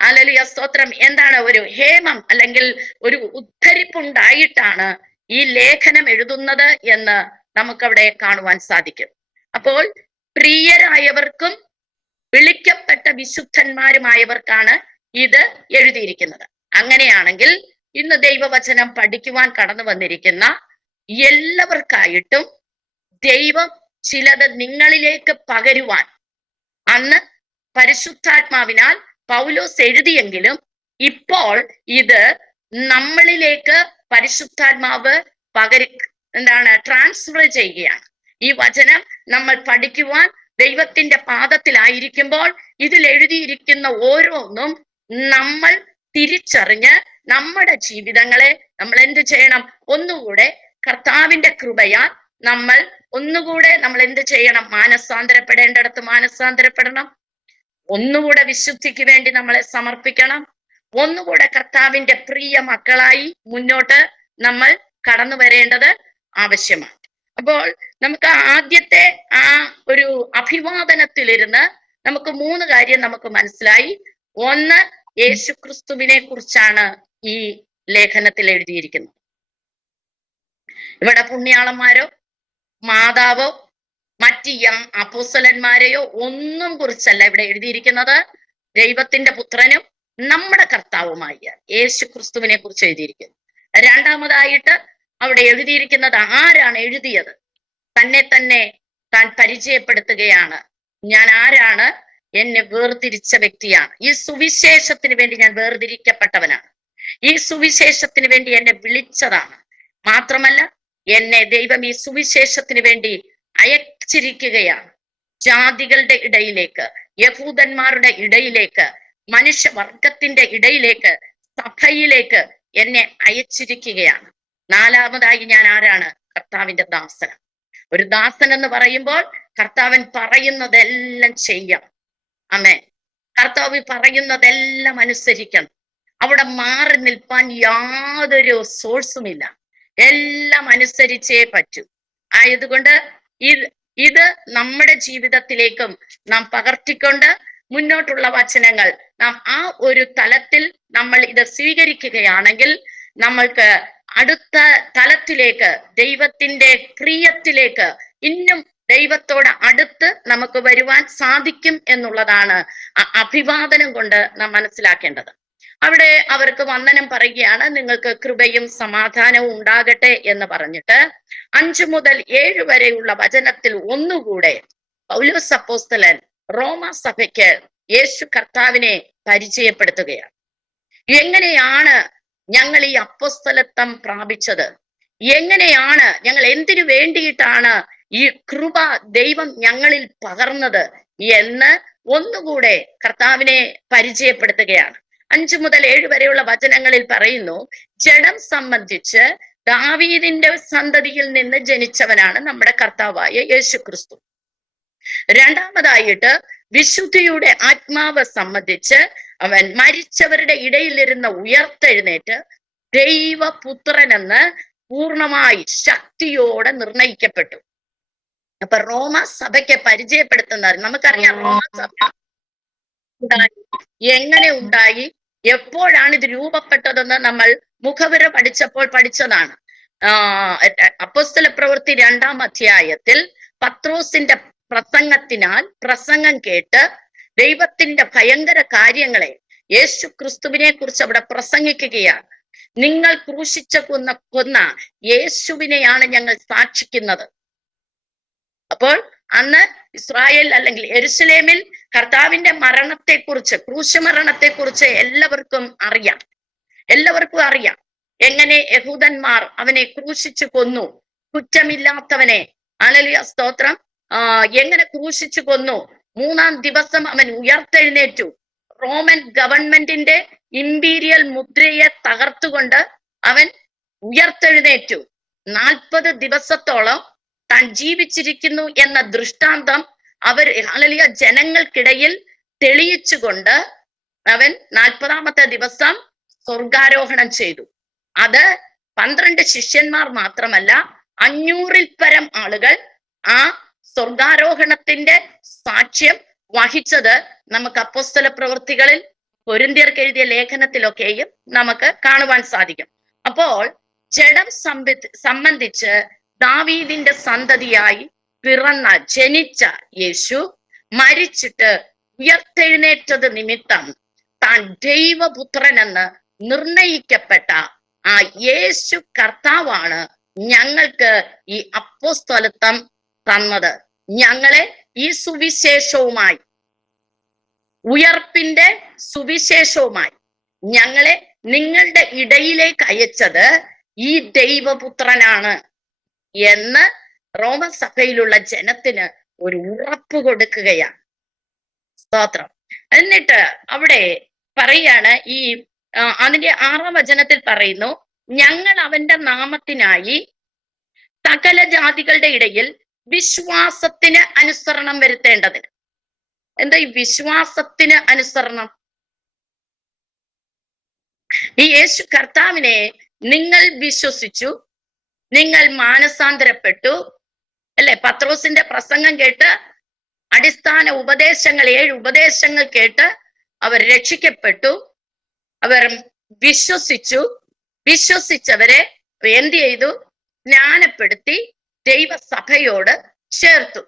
ഹല്ലേലൂയ സ്തോത്രം, എന്താണ്, ഒരു ഹേമം അല്ലെങ്കിൽ ഒരു ഉദ്ധരിപ്പുണ്ടായിട്ടാണ് ഈ ലേഖനം എഴുതുന്നത് എന്ന് നമുക്കവിടെ കാണുവാൻ സാധിക്കും. അപ്പോൾ പ്രിയരായവർക്കും വിളിക്കപ്പെട്ട വിശുദ്ധന്മാരുമായവർക്കാണ് ഇത് എഴുതിയിരിക്കുന്നത്. അങ്ങനെയാണെങ്കിൽ ഇന്ന് ദൈവവചനം പഠിക്കുവാൻ കടന്നു വന്നിരിക്കുന്ന എല്ലാവർക്കായിട്ടും ദൈവം ചിലത് നിങ്ങളിലേക്ക് പകരുവാൻ അന്ന് പരിശുദ്ധാത്മാവിനാൽ പൗലോസ് എഴുതിയെങ്കിലും ഇപ്പോൾ ഇത് നമ്മളിലേക്ക് പരിശുദ്ധാത്മാവ് ട്രാൻസ്ഫർ ചെയ്യുകയാണ്. ഈ വചനം നമ്മൾ പഠിക്കുവാൻ ദൈവത്തിന്റെ പാദത്തിലായിരിക്കുമ്പോൾ ഇതിൽ എഴുതിയിരിക്കുന്ന ഓരോന്നും നമ്മൾ തിരിച്ചറിഞ്ഞ് നമ്മുടെ ജീവിതങ്ങളെ നമ്മൾ എന്ത് ചെയ്യണം? ഒന്നുകൂടെ കർത്താവിന്റെ കൃപയാൽ നമ്മൾ ഒന്നുകൂടെ നമ്മൾ എന്ത് ചെയ്യണം? മാനസാന്തരപ്പെടേണ്ടിടത്ത് മാനസാന്തരപ്പെടണം. ഒന്നുകൂടെ വിശുദ്ധിക്ക് വേണ്ടി നമ്മളെ സമർപ്പിക്കണം. ഒന്നുകൂടെ കർത്താവിന്റെ പ്രിയ മക്കളായി മുന്നോട്ട് നമ്മൾ കടന്നു വരേണ്ടത് ആവശ്യമാണ്. അപ്പോൾ നമുക്ക് ആദ്യത്തെ ആ ഒരു അഭിവാദനത്തിലിരുന്ന് നമുക്ക് 3 കാര്യം നമുക്ക് മനസ്സിലായി. ഒന്ന്, യേശു ക്രിസ്തുവിനെ കുറിച്ചാണ് ഈ ലേഖനത്തിൽ എഴുതിയിരിക്കുന്നത്. ഇവിടെ പുണ്യാളന്മാരോ മാതാവോ മറ്റ് അപ്പോസ്തലന്മാരെയോ ഒന്നും കുറിച്ചല്ല ഇവിടെ എഴുതിയിരിക്കുന്നത്. ദൈവത്തിന്റെ പുത്രനും നമ്മുടെ കർത്താവുമായ യേശു ക്രിസ്തുവിനെ കുറിച്ച് എഴുതിയിരിക്കുന്നു. രണ്ടാമതായിട്ട് അവിടെ എഴുതിയിരിക്കുന്നത് ആരാണ് എഴുതിയത്? തന്നെ തന്നെ താൻ പരിചയപ്പെടുത്തുകയാണ്. ഞാൻ ആരാണ്? എന്നെ വേർതിരിച്ച വ്യക്തിയാണ്. ഈ സുവിശേഷത്തിന് വേണ്ടി ഞാൻ വേർതിരിക്കപ്പെട്ടവനാണ്. ഈ സുവിശേഷത്തിന് വേണ്ടി എന്നെ വിളിച്ചതാണ്. മാത്രമല്ല, എന്നെ ദൈവം ഈ സുവിശേഷത്തിന് വേണ്ടി അയച്ചിരിക്കുകയാണ്. ജാതികളുടെ ഇടയിലേക്ക്, യഹൂദന്മാരുടെ ഇടയിലേക്ക്, മനുഷ്യവർഗത്തിന്റെ ഇടയിലേക്ക്, സഭയിലേക്ക് എന്നെ അയച്ചിരിക്കുകയാണ്. നാലാമതായി ഞാൻ ആരാണ്? കർത്താവിന്റെ ദാസൻ. ഒരു ദാസൻ എന്ന് പറയുമ്പോൾ കർത്താവൻ പറയുന്നതെല്ലാം ചെയ്യണം. ആമേൻ. കർത്താവ് പറയുന്നതെല്ലാം അനുസരിക്കണം. അവിടെ മാറി നിൽപ്പാൻ യാതൊരു സോഴ്സുമില്ല. എല്ലാം അനുസരിച്ചേ പറ്റൂ. ആയതുകൊണ്ട് ഇത് നമ്മുടെ ജീവിതത്തിലേക്കും നാം പകർത്തിക്കൊണ്ട് മുന്നോട്ടുള്ള വചനങ്ങൾ നാം ആ ഒരു തലത്തിൽ നമ്മൾ ഇത് സ്വീകരിക്കുകയാണെങ്കിൽ നമ്മൾക്ക് അടുത്ത തലത്തിലേക്ക്, ദൈവത്തിന്റെ പ്രിയത്തിലേക്ക്, ഇന്നും ദൈവത്തോട് അടുത്ത് നമുക്ക് വരുവാൻ സാധിക്കും എന്നുള്ളതാണ് അഭിവാദനം കൊണ്ട് നാം മനസ്സിലാക്കേണ്ടത്. അവിടെ അവർക്ക് വന്ദനം പറയുകയാണ്. നിങ്ങൾക്ക് കൃപയും സമാധാനവും ഉണ്ടാകട്ടെ എന്ന് പറഞ്ഞിട്ട് 5 മുതൽ 7 വരെയുള്ള വചനത്തിൽ ഒന്നുകൂടെ പൗലോസ് അപ്പോസ്തലൻ റോമാ സഭയ്ക്ക് യേശു കർത്താവിനെ പരിചയപ്പെടുത്തുകയാണ്. എങ്ങനെയാണ് ഞങ്ങൾ ഈ അപ്പോസ്തലത്വം പ്രാപിച്ചത്? എങ്ങനെയാണ് ഞങ്ങൾ എന്തിനു വേണ്ടിയിട്ടാണ് ഈ കൃപ ദൈവം ഞങ്ങളിൽ പകർന്നത് എന്ന് ഒന്നുകൂടെ കർത്താവിനെ പരിചയപ്പെടുത്തുകയാണ്. 5 മുതൽ 7 വരെയുള്ള വചനങ്ങളിൽ പറയുന്നു, ജഡം സംബന്ധിച്ച് ദാവീദിന്റെ സന്തതിയിൽ നിന്ന് ജനിച്ചവനാണ് നമ്മുടെ കർത്താവായ യേശു ക്രിസ്തു. രണ്ടാമതായിട്ട് വിശുദ്ധിയുടെ ആത്മാവ് സംബന്ധിച്ച് അവൻ മരിച്ചവരുടെ ഇടയിലിരുന്ന ഉയർത്തെഴുന്നേറ്റ് ദൈവപുത്രനെന്ന് പൂർണ്ണമായി ശക്തിയോടെ നിർണയിക്കപ്പെട്ടു. അപ്പൊ റോമ സഭയ്ക്ക് പരിചയപ്പെടുത്തുന്ന, നമുക്കറിയാം റോമ സഭ എങ്ങനെ ഉണ്ടായി, എപ്പോഴാണ് ഇത് രൂപപ്പെട്ടതെന്ന് നമ്മൾ മുഖവുര പഠിച്ചതാണ്. അപ്പോസ്തല പ്രവൃത്തി 2-ാം അധ്യായത്തിൽ പത്രോസിന്റെ പ്രസംഗം കേട്ട് ദൈവത്തിന്റെ ഭയങ്കര കാര്യങ്ങളെ, യേശു ക്രിസ്തുവിനെ കുറിച്ച് അവിടെ പ്രസംഗിക്കുകയാണ്. നിങ്ങൾ ക്രൂശിച്ച കൊന്ന യേശുവിനെയാണ് ഞങ്ങൾ സാക്ഷിക്കുന്നത്. അപ്പോൾ അന്ന് ഇസ്രായേൽ അല്ലെങ്കിൽ യെരുശലേമിൽ കർത്താവിന്റെ മരണത്തെക്കുറിച്ച്, ക്രൂശമരണത്തെക്കുറിച്ച് എല്ലാവർക്കും അറിയാം. എങ്ങനെ യഹൂദന്മാർ അവനെ ക്രൂശിച്ചു കൊന്നു, കുറ്റമില്ലാത്തവനെ, ഹല്ലേലൂയ സ്തോത്രം, എങ്ങനെ ക്രൂശിച്ചു കൊന്നു, 3-ാം ദിവസം അവൻ ഉയർത്തെഴുന്നേറ്റു. റോമൻ ഗവൺമെന്റിന്റെ ഇമ്പീരിയൽ മുദ്രയെ തകർത്തുകൊണ്ട് അവൻ ഉയർത്തെഴുന്നേറ്റു. 40 ദിവസത്തോളം താൻ ജീവിച്ചിരിക്കുന്നു എന്ന ദൃഷ്ടാന്തം അവർ ഹല്ലേലൂയ ജനങ്ങൾക്കിടയിൽ തെളിയിച്ചുകൊണ്ട് അവൻ 40-ാമത്തെ ദിവസം സ്വർഗാരോഹണം ചെയ്തു. അത് 12 ശിഷ്യന്മാർ മാത്രമല്ല, 500-ൽ പരം ആളുകൾ ആ സ്വർഗാരോഹണത്തിന്റെ സാക്ഷ്യം വഹിച്ചത് നമുക്ക് അപ്പോസ്തല പ്രവൃത്തികളിൽ, കൊരിന്ത്യർക്ക് എഴുതിയ ലേഖനത്തിലൊക്കെയും നമുക്ക് കാണുവാൻ സാധിക്കും. അപ്പോൾ ജഡം സംബന്ധിച്ച് ദാവീദിന്റെ സന്തതിയായി ജനിച്ച യേശു മരിച്ചിട്ട് ഉയർത്തെഴുന്നേറ്റത് നിമിത്തം താൻ ദൈവപുത്രനെന്ന് നിർണയിക്കപ്പെട്ട ആ യേശു കർത്താവാണ് ഞങ്ങൾക്ക് ഈ അപ്പോസ്തലത്വം തന്നത്. ഞങ്ങളെ ഈ സുവിശേഷവുമായി, ഉയർപ്പിന്റെ സുവിശേഷവുമായി ഞങ്ങളെ നിങ്ങളുടെ ഇടയിലേക്ക് അയച്ചത് ഈ ദൈവപുത്രനാണ് എന്ന് റോമസഭയിലുള്ള ജനത്തിന് ഒരു ഉറപ്പ് കൊടുക്കുകയാണ്. സ്തോത്രം. എന്നിട്ട് അവിടെ പറയാണ്, ഈ അതിന്റെ 6-ാം വചനത്തിൽ പറയുന്നു, ഞങ്ങൾ അവന്റെ നാമത്തിനായി സകല ജാതികളുടെ ഇടയിൽ വിശ്വാസത്തിന് അനുസരണം വരുത്തേണ്ടതിന്. എന്താ ഈ വിശ്വാസത്തിന് അനുസരണം? ഈ യേശു കർത്താവിനെ നിങ്ങൾ വിശ്വസിച്ചു, നിങ്ങൾ മാനസാന്തരപ്പെട്ടു, അല്ലെ? പത്രോസിന്റെ പ്രസംഗം കേട്ട് അടിസ്ഥാന ഉപദേശങ്ങൾ 7 ഉപദേശങ്ങൾ കേട്ട് അവർ രക്ഷിക്കപ്പെട്ടു. അവർ വിശ്വസിച്ചു. വിശ്വസിച്ചവരെ എന്ത് ചെയ്തു? ജ്ഞാനപ്പെടുത്തി ദൈവസഭയോട് ചേർത്തു.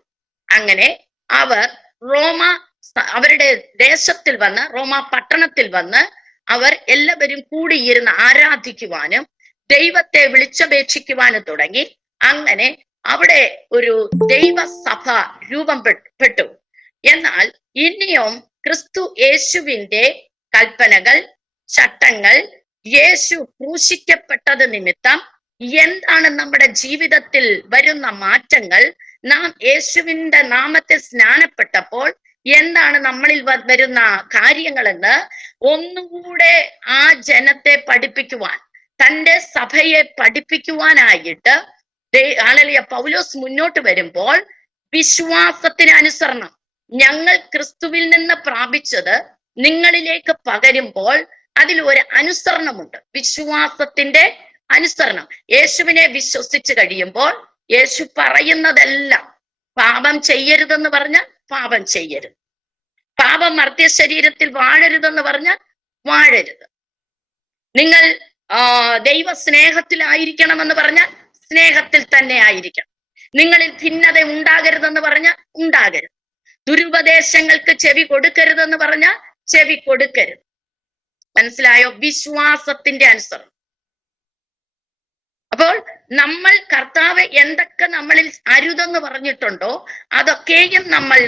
അങ്ങനെ അവർ അവരുടെ ദേശത്തിൽ വന്ന്, റോമ പട്ടണത്തിൽ വന്ന് അവർ എല്ലാവരും കൂടിയിരുന്ന് ആരാധിക്കുവാനും ദൈവത്തെ വിളിച്ചപേക്ഷിക്കുവാനും തുടങ്ങി. അങ്ങനെ അവിടെ ഒരു ദൈവസഭ രൂപപ്പെട്ടു. എന്നാൽ ഇനിയും ക്രിസ്തു യേശുവിന്റെ കൽപ്പനകൾ, ചട്ടങ്ങൾ, യേശു ക്രൂശിക്കപ്പെട്ടത് നിമിത്തം എന്താണ് നമ്മുടെ ജീവിതത്തിൽ വരുന്ന മാറ്റങ്ങൾ, നാം യേശുവിന്റെ നാമത്തിൽ സ്നാനപ്പെട്ടപ്പോൾ എന്താണ് നമ്മളിൽ വരുന്ന കാര്യങ്ങളെന്ന് ഒന്നുകൂടെ ആ ജനത്തെ പഠിപ്പിക്കുവാൻ, തന്റെ സഭയെ പഠിപ്പിക്കുവാനായിട്ട് പൗലോസ് മുന്നോട്ട് വരുമ്പോൾ, വിശ്വാസത്തിന് അനുസരണം ഞങ്ങൾ ക്രിസ്തുവിൽ നിന്ന് പ്രാപിച്ചത് നിങ്ങളിലേക്ക് പകരുമ്പോൾ അതിൽ ഒരു അനുസരണമുണ്ട്. വിശ്വാസത്തിന്റെ അനുസരണം. യേശുവിനെ വിശ്വസിച്ച് കഴിയുമ്പോൾ യേശു പറയുന്നതെല്ലാം, പാപം ചെയ്യരുതെന്ന് പറഞ്ഞാൽ പാപം ചെയ്യരുത്, പാപം മർത്യ ശരീരത്തിൽ വാഴരുതെന്ന് പറഞ്ഞാൽ വാഴരുത്, നിങ്ങൾ ദൈവ സ്നേഹത്തിലായിരിക്കണമെന്ന് പറഞ്ഞാൽ സ്നേഹത്തിൽ തന്നെ ആയിരിക്കണം, നിങ്ങളിൽ ഭിന്നത ഉണ്ടാകരുതെന്ന് പറഞ്ഞാൽ ഉണ്ടാകരുത്, ദുരുപദേശങ്ങൾക്ക് ചെവി കൊടുക്കരുതെന്ന് പറഞ്ഞാൽ ചെവി കൊടുക്കരുത്. മനസ്സിലായോ? വിശ്വാസത്തിന്റെ അനുസരണം. അപ്പോൾ നമ്മൾ കർത്താവ് എന്തൊക്കെ നമ്മളിൽ അരുതെന്ന് പറഞ്ഞിട്ടുണ്ടോ അതൊക്കെയും നമ്മൾ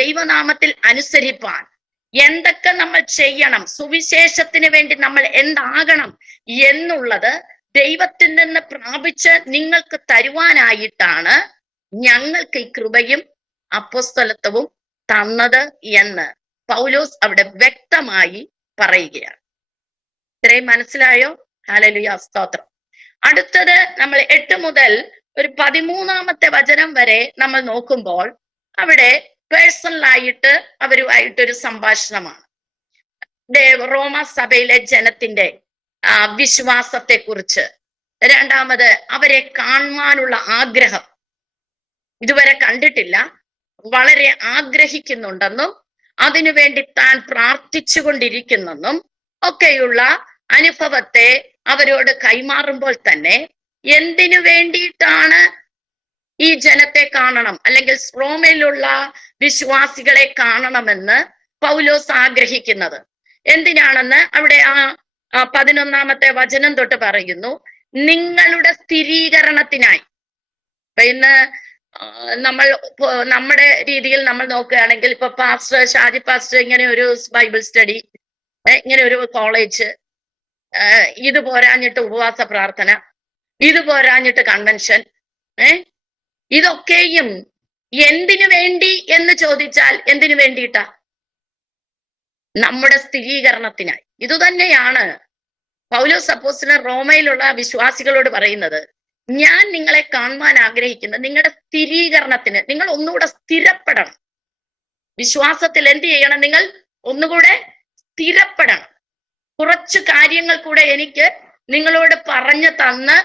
ദൈവനാമത്തിൽ അനുസരിപ്പാൻ എന്തൊക്കെ നമ്മൾ ചെയ്യണം, സുവിശേഷത്തിന് വേണ്ടി നമ്മൾ എന്താകണം എന്നുള്ളത് ദൈവത്തിൽ നിന്ന് പ്രാപിച്ച് നിങ്ങൾക്ക് തരുവാനായിട്ടാണ് ഞങ്ങൾക്ക് ഈ കൃപയും അപ്പോസ്തലത്വവും തന്നത് എന്ന് പൗലോസ് അവിടെ വ്യക്തമായി പറയുകയാണ്. ഇത്രയും മനസ്സിലായോ? ഹല്ലേലൂയ, സ്തോത്രം. അടുത്തത് നമ്മൾ 8 മുതൽ ഒരു 13-ാമത്തെ വചനം വരെ നമ്മൾ നോക്കുമ്പോൾ അവിടെ പേഴ്സണലായിട്ട് അവരുമായിട്ടൊരു സംഭാഷണമാണ്. റോമ സഭയിലെ ജനത്തിന്റെ വിശ്വാസത്തെ കുറിച്ച്, രണ്ടാമത് അവരെ കാണുവാനുള്ള ആഗ്രഹം, ഇതുവരെ കണ്ടിട്ടില്ല, വളരെ ആഗ്രഹിക്കുന്നുണ്ടെന്നും അതിനുവേണ്ടി താൻ പ്രാർത്ഥിച്ചു കൊണ്ടിരിക്കുന്നെന്നും ഒക്കെയുള്ള അനുഭവത്തെ അവരോട് കൈമാറുമ്പോൾ തന്നെ എന്തിനു വേണ്ടിയിട്ടാണ് ഈ ജനത്തെ കാണണം, അല്ലെങ്കിൽ റോമയിലുള്ള വിശ്വാസികളെ കാണണമെന്ന് പൗലോസ് ആഗ്രഹിക്കുന്നത് എന്തിനാണെന്ന് അവിടെ ആ 11-ാമത്തെ വചനം തൊട്ട് പറയുന്നു. നിങ്ങളുടെ സ്ഥിരീകരണത്തിനായി. അപ്പൊ ഇന്ന് നമ്മൾ നമ്മുടെ രീതിയിൽ നമ്മൾ നോക്കുകയാണെങ്കിൽ, ഇപ്പൊ ഷാജി പാസ്റ്റർ ഇങ്ങനെ ഒരു ബൈബിൾ സ്റ്റഡി, ഇങ്ങനെ ഒരു കോളേജ്, ഇത് പോരാഞ്ഞിട്ട് ഉപവാസ പ്രാർത്ഥന, ഇത് പോരാഞ്ഞിട്ട് കൺവെൻഷൻ, ഇതൊക്കെയും എന്തിനു വേണ്ടി എന്ന് ചോദിച്ചാൽ എന്തിനു വേണ്ടിയിട്ടാ? നമ്മുടെ സ്ഥിരീകരണത്തിനായി. ഇതുതന്നെയാണ് പൗലോസ് അപ്പോസ്തലൻ റോമയിലുള്ള വിശ്വാസികളോട് പറയുന്നത്. ഞാൻ നിങ്ങളെ കാണുവാൻ ആഗ്രഹിക്കുന്നത് നിങ്ങളുടെ സ്ഥിരീകരണത്തിന്. നിങ്ങൾ ഒന്നുകൂടെ സ്ഥിരപ്പെടണം വിശ്വാസത്തിൽ. എന്ത് ചെയ്യണം? നിങ്ങൾ ഒന്നുകൂടെ സ്ഥിരപ്പെടണം. കുറച്ചു കാര്യങ്ങൾ കൂടെ എനിക്ക് നിങ്ങളോട് പറഞ്ഞു തന്ന്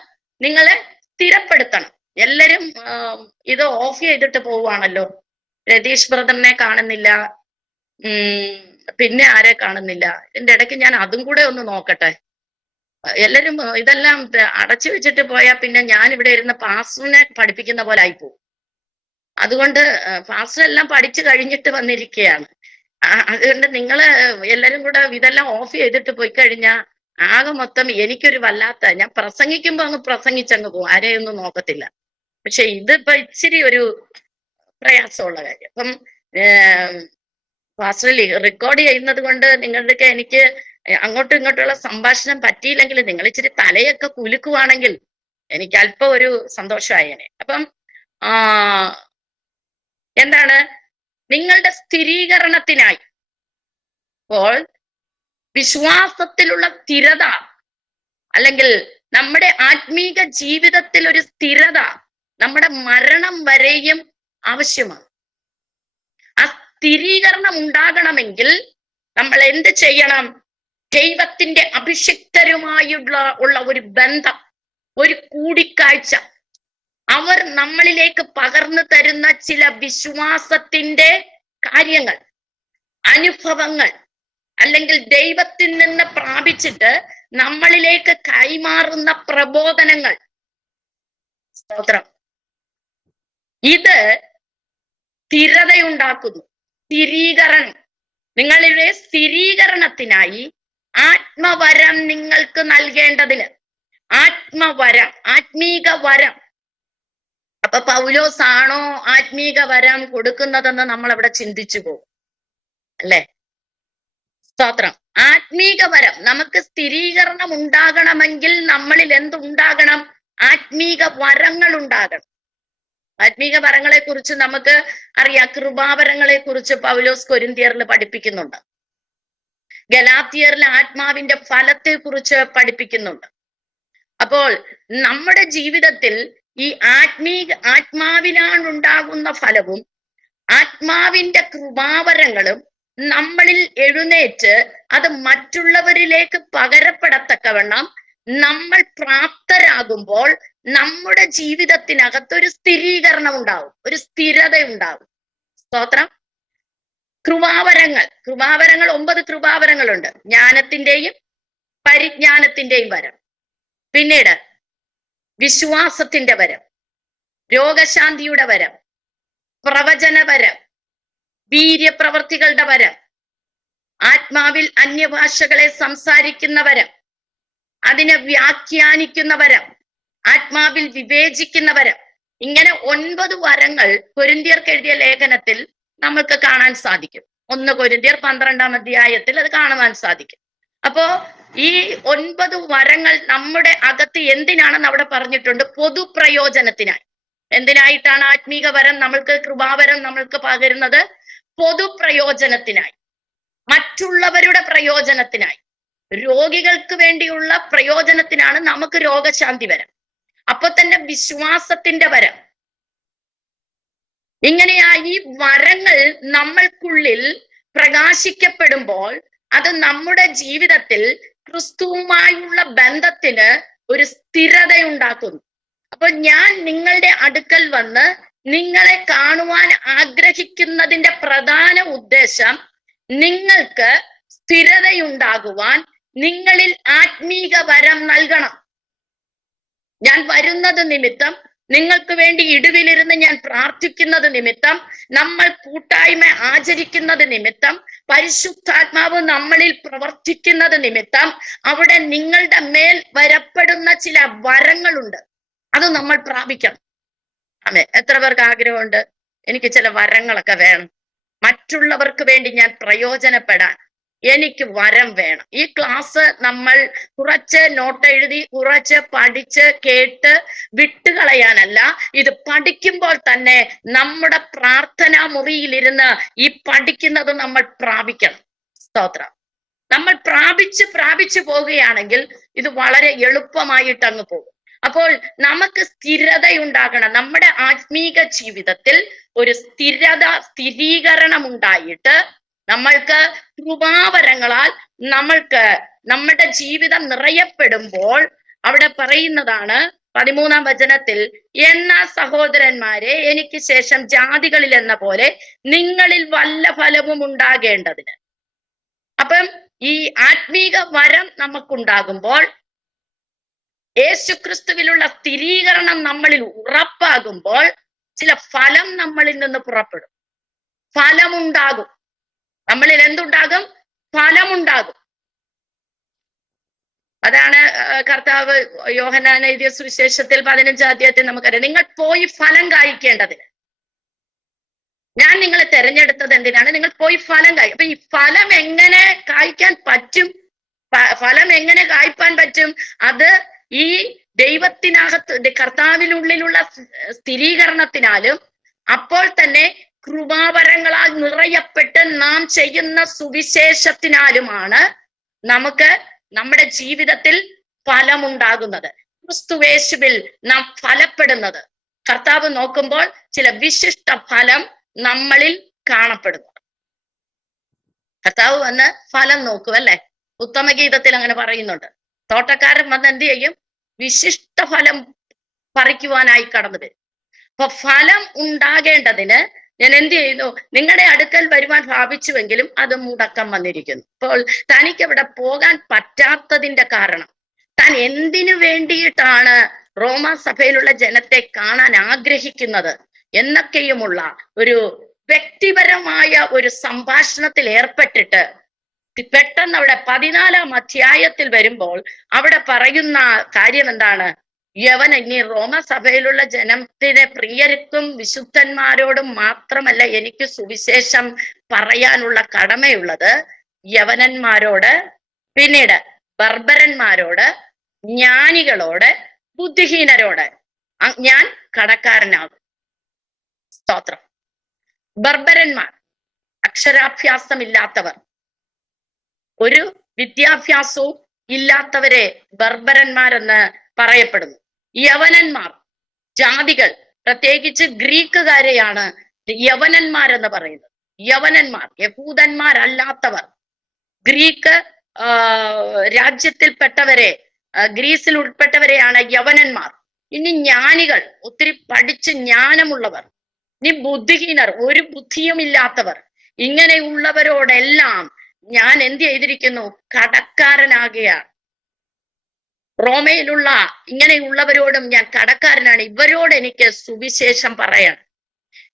നിങ്ങളെ സ്ഥിരപ്പെടുത്തണം. എല്ലാരും ഇത് ഓഫ് ചെയ്തിട്ട് പോവാണല്ലോ. രതീഷ് ബ്രദറിനെ കാണുന്നില്ല, പിന്നെ ആരെ കാണുന്നില്ല. ഇതിന്റെ ഇടയ്ക്ക് ഞാൻ അതും കൂടെ ഒന്ന് നോക്കട്ടെ. എല്ലാരും ഇതെല്ലാം അടച്ചു വെച്ചിട്ട് പോയാൽ പിന്നെ ഞാൻ ഇവിടെ ഇരുന്ന് പാസ്റ്ററിനെ പഠിപ്പിക്കുന്ന പോലെ ആയിപ്പോവും. അതുകൊണ്ട് പാസ്റ്റർ എല്ലാം പഠിച്ചു കഴിഞ്ഞിട്ട് വന്നിരിക്കുകയാണ്. അതുകൊണ്ട് നിങ്ങള് എല്ലാരും കൂടെ ഇതെല്ലാം ഓഫ് ചെയ്തിട്ട് പോയി കഴിഞ്ഞാൽ ആകെ മൊത്തം എനിക്കൊരു വല്ലാത്ത, ഞാൻ പ്രസംഗിക്കുമ്പോ അങ്ങ് പ്രസംഗിച്ചങ്ങ് പോകും, ആരെയൊന്നും നോക്കത്തില്ല. പക്ഷെ ഇതിപ്പോ ഇച്ചിരി ഒരു പ്രയാസമുള്ള കാര്യം. അപ്പം പാസ്റ്റർ റെക്കോർഡ് ചെയ്യുന്നത് കൊണ്ട് നിങ്ങളുടെയൊക്കെ എനിക്ക് അങ്ങോട്ടും ഇങ്ങോട്ടുള്ള സംഭാഷണം പറ്റിയില്ലെങ്കിൽ നിങ്ങൾ ഇച്ചിരി തലയൊക്കെ കുലുക്കുവാണെങ്കിൽ എനിക്ക് അല്പം ഒരു സന്തോഷമായേനെ. അപ്പം എന്താണ്? നിങ്ങളുടെ സ്ഥിരീകരണത്തിനായി. അപ്പോൾ വിശ്വാസത്തിലുള്ള സ്ഥിരത, അല്ലെങ്കിൽ നമ്മുടെ ആത്മീക ജീവിതത്തിൽ ഒരു സ്ഥിരത നമ്മുടെ മരണം വരെയും ആവശ്യമാണ്. ആ സ്ഥിരീകരണം ഉണ്ടാകണമെങ്കിൽ നമ്മൾ എന്ത് ചെയ്യണം? ദൈവത്തിന്റെ അഭിഷിക്തരുമായുള്ള ഒരു ബന്ധം, ഒരു കൂടിക്കാഴ്ച, അവർ നമ്മളിലേക്ക് പകർന്നു തരുന്ന ചില വിശ്വാസത്തിന്റെ കാര്യങ്ങൾ, അനുഭവങ്ങൾ, അല്ലെങ്കിൽ ദൈവത്തിൽ നിന്ന് പ്രാപിച്ചിട്ട് നമ്മളിലേക്ക് കൈമാറുന്ന പ്രബോധനങ്ങൾ. സ്തോത്രം. ഇത് സ്ഥിരതയുണ്ടാക്കുന്നു. സ്ഥിരീകരണം, നിങ്ങളുടെ സ്ഥിരീകരണത്തിനായി ആത്മവരം നിങ്ങൾക്ക് നൽകേണ്ടതിന്, ആത്മവരം, ആത്മീക വരം. അപ്പൊ പൗലോസ് ആണോ ആത്മീക വരം കൊടുക്കുന്നതെന്ന് നമ്മൾ അവിടെ ചിന്തിച്ചു പോകും, അല്ലേ? സ്തോത്രം. ആത്മീക വരം, നമുക്ക് സ്ഥിരീകരണം ഉണ്ടാകണമെങ്കിൽ നമ്മളിൽ എന്തുണ്ടാകണം? ആത്മീക വരങ്ങൾ ഉണ്ടാകണം. ആത്മീക വരങ്ങളെ കുറിച്ച് നമുക്ക് അറിയാം. കൃപാവരങ്ങളെ കുറിച്ച് പൗലോസ് കൊരിന്ത്യരിൽ പഠിപ്പിക്കുന്നുണ്ട്. ഗലാത്യരിൽ ആത്മാവിന്റെ ഫലത്തെ കുറിച്ച് പഠിപ്പിക്കുന്നുണ്ട്. അപ്പോൾ നമ്മുടെ ജീവിതത്തിൽ ഈ ആത്മാവിലാണ് ഉണ്ടാകുന്ന ഫലവും ആത്മാവിന്റെ കൃപാവരങ്ങളും നമ്മളിൽ എഴുന്നേറ്റ് അത് മറ്റുള്ളവരിലേക്ക് പകരപ്പെടത്തക്കവണ്ണം നമ്മൾ പ്രാപ്തരാകുമ്പോൾ നമ്മുടെ ജീവിതത്തിനകത്തൊരു സ്ഥിരീകരണം ഉണ്ടാവും, ഒരു സ്ഥിരത ഉണ്ടാവും. സ്തോത്രം. കൃപാവരങ്ങൾ 9 കൃപാവരങ്ങളുണ്ട്. ജ്ഞാനത്തിന്റെയും പരിജ്ഞാനത്തിന്റെയും വരം, പിന്നീട് വിശ്വാസത്തിന്റെ വരം, രോഗശാന്തിയുടെ വരം, പ്രവചനവരം, വീര്യപ്രവർത്തികളുടെ വരം, ആത്മാവിൽ അന്യഭാഷകളെ സംസാരിക്കുന്ന വരം, അതിനെ വ്യാഖ്യാനിക്കുന്ന വരം, ആത്മാവിൽ വിവേചിക്കുന്ന വരം. ഇങ്ങനെ 9 വരങ്ങൾ കൊരിന്ത്യർക്ക് എഴുതിയ ലേഖനത്തിൽ നമുക്ക് കാണാൻ സാധിക്കും. 1 കൊരിന്ത്യർ 12-ാം അധ്യായത്തിൽ അത് കാണുവാൻ സാധിക്കും. അപ്പോ ഈ 9 വരങ്ങൾ നമ്മുടെ അകത്ത് എന്തിനാണെന്ന് അവിടെ പറഞ്ഞിട്ടുണ്ട്? പൊതുപ്രയോജനത്തിനായി. എന്തിനായിട്ടാണ് ആത്മീക വരം നമ്മൾക്ക്, കൃപാവരം നമ്മൾക്ക് പകരുന്നത്? പൊതുപ്രയോജനത്തിനായി, മറ്റുള്ളവരുടെ പ്രയോജനത്തിനായി, രോഗികൾക്ക് വേണ്ടിയുള്ള പ്രയോജനത്തിനാണ് നമുക്ക് രോഗശാന്തി വരം. അപ്പൊ തന്നെ വിശ്വാസത്തിന്റെ വരം. ഇങ്ങനെയാ ഈ വരങ്ങൾ നമ്മൾക്കുള്ളിൽ പ്രകാശിക്കപ്പെടുമ്പോൾ അത് നമ്മുടെ ജീവിതത്തിൽ ക്രിസ്തുവുമായുള്ള ബന്ധത്തിന് ഒരു സ്ഥിരതയുണ്ടാക്കുന്നു. അപ്പൊ ഞാൻ നിങ്ങളുടെ അടുക്കൽ വന്ന് നിങ്ങളെ കാണുവാൻ ആഗ്രഹിക്കുന്നതിന്റെ പ്രധാന ഉദ്ദേശം നിങ്ങൾക്ക് സ്ഥിരതയുണ്ടാകുവാൻ നിങ്ങളിൽ ആത്മീക വരം നൽകണം. ഞാൻ വരുന്നത് നിമിത്തം, നിങ്ങൾക്ക് വേണ്ടി ഇടുവിലിരുന്ന് ഞാൻ പ്രാർത്ഥിക്കുന്നത് നിമിത്തം, നമ്മൾ കൂട്ടായ്മ ആചരിക്കുന്നത് നിമിത്തം, പരിശുദ്ധാത്മാവ് നമ്മളിൽ പ്രവർത്തിക്കുന്നത് നിമിത്തം അവിടെ നിങ്ങളുടെ മേൽ വരപ്പെടുന്ന ചില വരങ്ങളുണ്ട്. അത് നമ്മൾ പ്രാപിക്കണം. അതെ, എത്ര പേർക്ക് ആഗ്രഹമുണ്ട് എനിക്ക് ചില വരങ്ങളൊക്കെ വേണം, മറ്റുള്ളവർക്ക് വേണ്ടി ഞാൻ പ്രയോജനപ്പെടാൻ എനിക്ക് വരം വേണം. ഈ ക്ലാസ് നമ്മൾ കുറച്ച് നോട്ട് എഴുതി കുറച്ച് പഠിച്ച് കേട്ട് വിട്ടുകളയാനല്ല, ഇത് പഠിക്കുമ്പോൾ തന്നെ നമ്മുടെ പ്രാർത്ഥനാ മുറിയിലിരുന്ന് ഈ പഠിക്കുന്നത് നമ്മൾ പ്രാപിക്കണം. സ്തോത്രം. നമ്മൾ പ്രാപിച്ച് പോവുകയാണെങ്കിൽ ഇത് വളരെ എളുപ്പമായിട്ട് അങ്ങ് പോകും. അപ്പോൾ നമുക്ക് സ്ഥിരതയുണ്ടാകണം. നമ്മുടെ ആത്മീക ജീവിതത്തിൽ ഒരു സ്ഥിരീകരണം ഉണ്ടായിട്ട് നമ്മൾക്ക് കൃപാവരങ്ങളാൽ നമ്മൾക്ക് നമ്മുടെ ജീവിതം നിറയപ്പെടുമ്പോൾ അവിടെ പറയുന്നതാണ് 13-ാം വചനത്തിൽ, എന്നാ സഹോദരന്മാരെ, എനിക്ക് ശേഷം ജാതികളിൽ എന്ന പോലെ നിങ്ങളിൽ വല്ല ഫലവും ഉണ്ടാകേണ്ടതിന്. അപ്പം ഈ ആത്മീക വരം നമുക്കുണ്ടാകുമ്പോൾ, യേശുക്രിസ്തുവിലുള്ള സ്ഥിരീകരണം നമ്മളിൽ ഉറപ്പാകുമ്പോൾ ചില ഫലം നമ്മളിൽ നിന്ന് പുറപ്പെടും. ഫലമുണ്ടാകും. നമ്മളിൽ എന്തുണ്ടാകും? ഫലമുണ്ടാകും. അതാണ് കർത്താവ് യോഹന്നാൻ എഴുതിയ സുവിശേഷത്തിൽ 15-ാം അധ്യായത്തിൽ നമുക്കറിയാം, നിങ്ങൾ പോയി ഫലം കായ്ക്കേണ്ടതിന്. ഞാൻ നിങ്ങളെ തെരഞ്ഞെടുത്തത് എന്തിനാണ്? നിങ്ങൾ പോയി ഫലം കായ്ക്കും. അപ്പൊ ഈ ഫലം എങ്ങനെ കായ്ക്കാൻ പറ്റും? ഫലം എങ്ങനെ കായ്പാൻ പറ്റും? അത് ഈ ദൈവത്തിനകത്ത് കർത്താവിനുള്ളിലുള്ള സ്ഥിരീകരണത്തിനാലും അപ്പോൾ തന്നെ കൃപാവരങ്ങളാൽ നിറയപ്പെട്ട് നാം ചെയ്യുന്ന സുവിശേഷത്തിനാലുമാണ് നമുക്ക് നമ്മുടെ ജീവിതത്തിൽ ഫലമുണ്ടാകുന്നത്, ക്രിസ്തുവേശുവിൽ നാം ഫലപ്പെടുന്നത്. കർത്താവ് നോക്കുമ്പോൾ ചില വിശിഷ്ട ഫലം നമ്മളിൽ കാണപ്പെടുന്നു. കർത്താവ് വന്ന് ഫലം നോക്കും അല്ലെ? ഉത്തമഗീതത്തിൽ അങ്ങനെ പറയുന്നുണ്ട്. തോട്ടക്കാരൻ വന്ന് എന്ത് ചെയ്യും? വിശിഷ്ട ഫലം പറിക്കുവാനായി കടന്നു വരും. അപ്പൊ ഫലം ഉണ്ടാകേണ്ടതിന് ഞാൻ എന്ത് ചെയ്യുന്നു? നിങ്ങളുടെ അടുക്കൽ വരുവാൻ ഭാവിച്ചുവെങ്കിലും അത് മുടക്കം വന്നിരിക്കുന്നു. അപ്പോൾ തനിക്ക് അവിടെ പോകാൻ പറ്റാത്തതിന്റെ കാരണം, താൻ എന്തിനു വേണ്ടിയിട്ടാണ് റോമാ സഭയിലുള്ള ജനത്തെ കാണാൻ ആഗ്രഹിക്കുന്നത് എന്നൊക്കെയുമുള്ള ഒരു വ്യക്തിപരമായ ഒരു സംഭാഷണത്തിൽ ഏർപ്പെട്ടിട്ട് പെട്ടെന്ന് അവിടെ 14-ാം അധ്യായത്തിൽ വരുമ്പോൾ അവിടെ പറയുന്ന കാര്യം എന്താണ്? യവൻ ഇനി റോമസഭയിലുള്ള ജനത്തിന് പ്രിയർക്കും വിശുദ്ധന്മാരോടും മാത്രമല്ല എനിക്ക് സുവിശേഷം പറയാനുള്ള കടമയുള്ളത്, യവനന്മാരോട്, പിന്നീട് ബർബരന്മാരോട്, ജ്ഞാനികളോട്, ബുദ്ധിഹീനരോട് ഞാൻ കടക്കാരനാകും. സ്തോത്രം. ബർബരന്മാർ, അക്ഷരാഭ്യാസമില്ലാത്തവർ, ഒരു വിദ്യാഭ്യാസവും ഇല്ലാത്തവരെ ബർബരന്മാരെന്ന് പറയപ്പെടുന്നു. യവനന്മാർ, ജാതികൾ, പ്രത്യേകിച്ച് ഗ്രീക്കുകാരെയാണ് യവനന്മാരെന്ന് പറയുന്നത്. യവനന്മാർ, യഹൂദന്മാരല്ലാത്തവർ, ഗ്രീക്ക് രാജ്യത്തിൽപ്പെട്ടവരെ, ഗ്രീസിൽ ഉൾപ്പെട്ടവരെയാണ് യവനന്മാർ. ഇനി ജ്ഞാനികൾ, ഒത്തിരി പഠിച്ച് ജ്ഞാനമുള്ളവർ. ഇനി ബുദ്ധിഹീനർ, ഒരു ബുദ്ധിയും ഇല്ലാത്തവർ. ഇങ്ങനെയുള്ളവരോടെല്ലാം ഞാൻ എന്ത് ചെയ്തിരിക്കുന്നു? കടക്കാരനാകുകയാണ്. റോമയിലുള്ള ഇങ്ങനെയുള്ളവരോടും ഞാൻ കടക്കാരനാണ്. ഇവരോട് എനിക്ക് സുവിശേഷം പറയണം.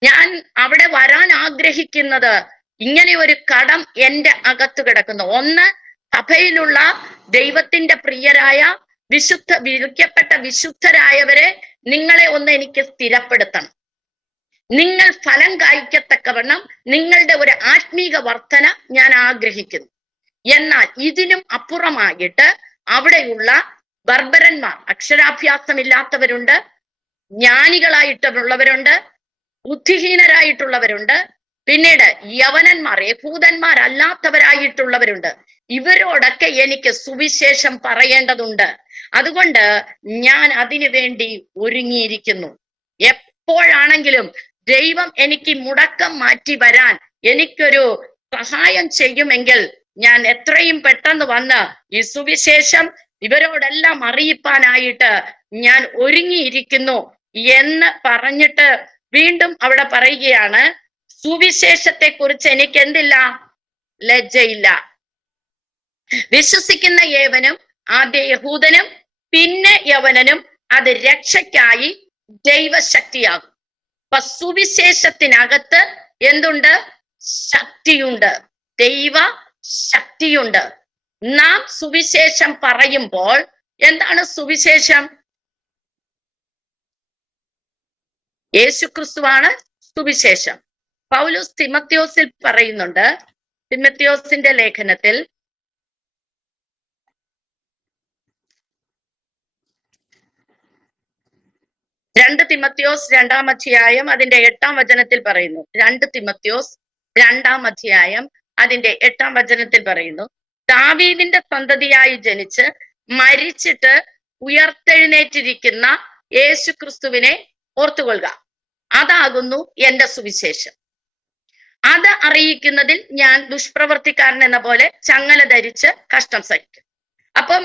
ഞാൻ അവിടെ വരാൻ ആഗ്രഹിക്കുന്നത്, ഇങ്ങനെ ഒരു കടം എന്റെ അകത്ത് കിടക്കുന്നു. ഒന്ന്, സഭയിലുള്ള ദൈവത്തിന്റെ പ്രിയരായ വിളിക്കപ്പെട്ട വിശുദ്ധരായവരെ നിങ്ങളെ ഒന്ന് എനിക്ക് സ്ഥിരപ്പെടുത്തണം. നിങ്ങൾ ഫലം കായ്ക്കത്തക്കവണ്ണം നിങ്ങളുടെ ഒരു ആത്മീക വർധന ഞാൻ ആഗ്രഹിക്കുന്നു. എന്നാൽ ഇതിനും അപ്പുറമായിട്ട് അവിടെയുള്ള ബർബരന്മാർ, അക്ഷരാഭ്യാസമില്ലാത്തവരുണ്ട്, ജ്ഞാനികളായിട്ടുള്ളവരുണ്ട്, ബുദ്ധിഹീനരായിട്ടുള്ളവരുണ്ട്, പിന്നീട് യവനന്മാർ, യഹൂദന്മാരല്ലാത്തവരായിട്ടുള്ളവരുണ്ട്. ഇവരോടൊക്കെ എനിക്ക് സുവിശേഷം പറയേണ്ടതുണ്ട്. അതുകൊണ്ട് ഞാൻ അതിനു വേണ്ടി ഒരുങ്ങിയിരിക്കുന്നു. എപ്പോഴാണെങ്കിലും ദൈവം എനിക്ക് മുടക്കം മാറ്റി വരാൻ എനിക്കൊരു സഹായം ചെയ്യുമെങ്കിൽ ഞാൻ എത്രയും പെട്ടെന്ന് വന്ന് ഈ സുവിശേഷം ഇവരോടെല്ലാം അറിയിപ്പാനായിട്ട് ഞാൻ ഒരുങ്ങിയിരിക്കുന്നു എന്ന് പറഞ്ഞിട്ട് വീണ്ടും അവിടെ പറയുകയാണ്, സുവിശേഷത്തെ കുറിച്ച് എനിക്ക് എന്തില്ല? ലജ്ജയില്ല. വിശ്വസിക്കുന്ന ഏവനും, ആദ്യ യഹൂദനും പിന്നെ യവനനും, അത് രക്ഷയ്ക്കായി ദൈവശക്തിയാകും. അപ്പൊ സുവിശേഷത്തിനകത്ത് എന്തുണ്ട്? ശക്തിയുണ്ട്, ദൈവ ശക്തിയുണ്ട്. നാം സുവിശേഷം പറയുമ്പോൾ എന്താണ് സുവിശേഷം? യേശുക്രിസ്തുവാണ് സുവിശേഷം. പൗലോസ് തിമത്യോസിൽ പറയുന്നുണ്ട്, തിമത്യോസിന്റെ ലേഖനത്തിൽ 2 തിമത്യോസ് 2-ാം അധ്യായം അതിന്റെ 8-ാം വചനത്തിൽ പറയുന്നു. 2 തിമത്യോസ് 2-ാം അധ്യായം അതിന്റെ 8-ാം വചനത്തിൽ പറയുന്നു, ദാവീദിന്റെ സന്തതിയായി ജനിച്ച് മരിച്ചിട്ട് ഉയർത്തെഴുന്നേറ്റിരിക്കുന്ന യേശു ക്രിസ്തുവിനെ ഓർത്തുകൊള്ളുക. അതാകുന്നു എന്റെ സുവിശേഷം. അത് അറിയിക്കുന്നതിൽ ഞാൻ ദുഷ്പ്രവർത്തിക്കാരൻ എന്ന പോലെ ചങ്ങല ധരിച്ച് കഷ്ടം സഹിക്കും. അപ്പം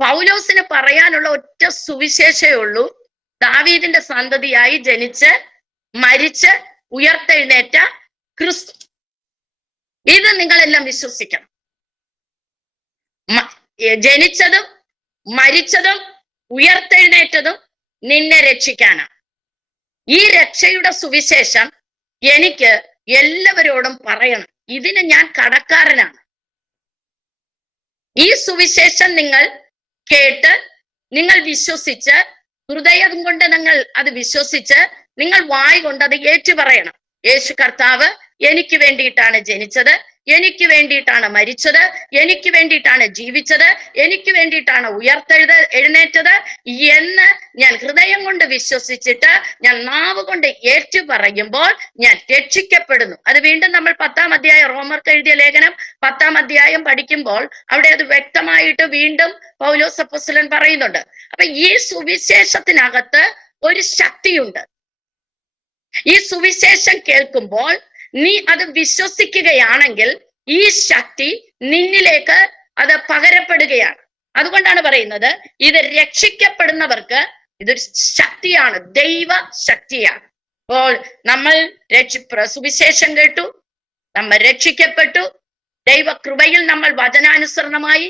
പൗലോസിന് പറയാനുള്ള ഒറ്റ സുവിശേഷമേ ഉള്ളൂ, ദാവീദിന്റെ സന്തതിയായി ജനിച്ച് മരിച്ച് ഉയർത്തെഴുന്നേറ്റ ക്രിസ്തു. ഇത് നിങ്ങളെല്ലാം വിശ്വസിക്കണം. ജനിച്ചതും മരിച്ചതും ഉയർത്തെഴുന്നേറ്റതും നിന്നെ രക്ഷിക്കാനാണ്. ഈ രക്ഷയുടെ സുവിശേഷം എനിക്ക് എല്ലാവരോടും പറയണം. ഇതിന് ഞാൻ കടക്കാരനാണ്. ഈ സുവിശേഷം നിങ്ങൾ കേട്ട്, നിങ്ങൾ വിശ്വസിച്ച്, ഹൃദയം കൊണ്ട് നിങ്ങൾ അത് വിശ്വസിച്ച്, നിങ്ങൾ വായ് കൊണ്ട് അത് ഏറ്റുപറയണം. യേശു കർത്താവ് എനിക്ക് വേണ്ടിയിട്ടാണ് ജനിച്ചത്, എനിക്ക് വേണ്ടിയിട്ടാണ് മരിച്ചത്, എനിക്ക് വേണ്ടിയിട്ടാണ് ജീവിച്ചത്, എനിക്ക് വേണ്ടിയിട്ടാണ് എഴുന്നേറ്റത് എന്ന് ഞാൻ ഹൃദയം കൊണ്ട് വിശ്വസിച്ചിട്ട് ഞാൻ നാവ് കൊണ്ട് ഏറ്റു പറയുമ്പോൾ ഞാൻ രക്ഷിക്കപ്പെടുന്നു. അത് വീണ്ടും നമ്മൾ 10-ാം അധ്യായം, റോമർക്ക് എഴുതിയ ലേഖനം 10-ാം അധ്യായം പഠിക്കുമ്പോൾ അവിടെ അത് വ്യക്തമായിട്ട് വീണ്ടും പൗലോസ് അപ്പോസ്തലൻ പറയുന്നുണ്ട്. അപ്പൊ ഈ സുവിശേഷത്തിനകത്ത് ഒരു ശക്തിയുണ്ട്. ഈ സുവിശേഷം കേൾക്കുമ്പോൾ നീ അത് വിശ്വസിക്കുകയാണെങ്കിൽ ഈ ശക്തി നിന്നിലേക്ക് അത് പകരപ്പെടുകയാണ്. അതുകൊണ്ടാണ് പറയുന്നത് ഇത് രക്ഷിക്കപ്പെടുന്നവർക്ക് ഇതൊരു ശക്തിയാണ്, ദൈവ ശക്തിയാണ്. അപ്പോൾ നമ്മൾ സുവിശേഷം കേട്ടു, നമ്മൾ രക്ഷിക്കപ്പെട്ടു, ദൈവകൃപയിൽ നമ്മൾ വചനാനുസരണമായി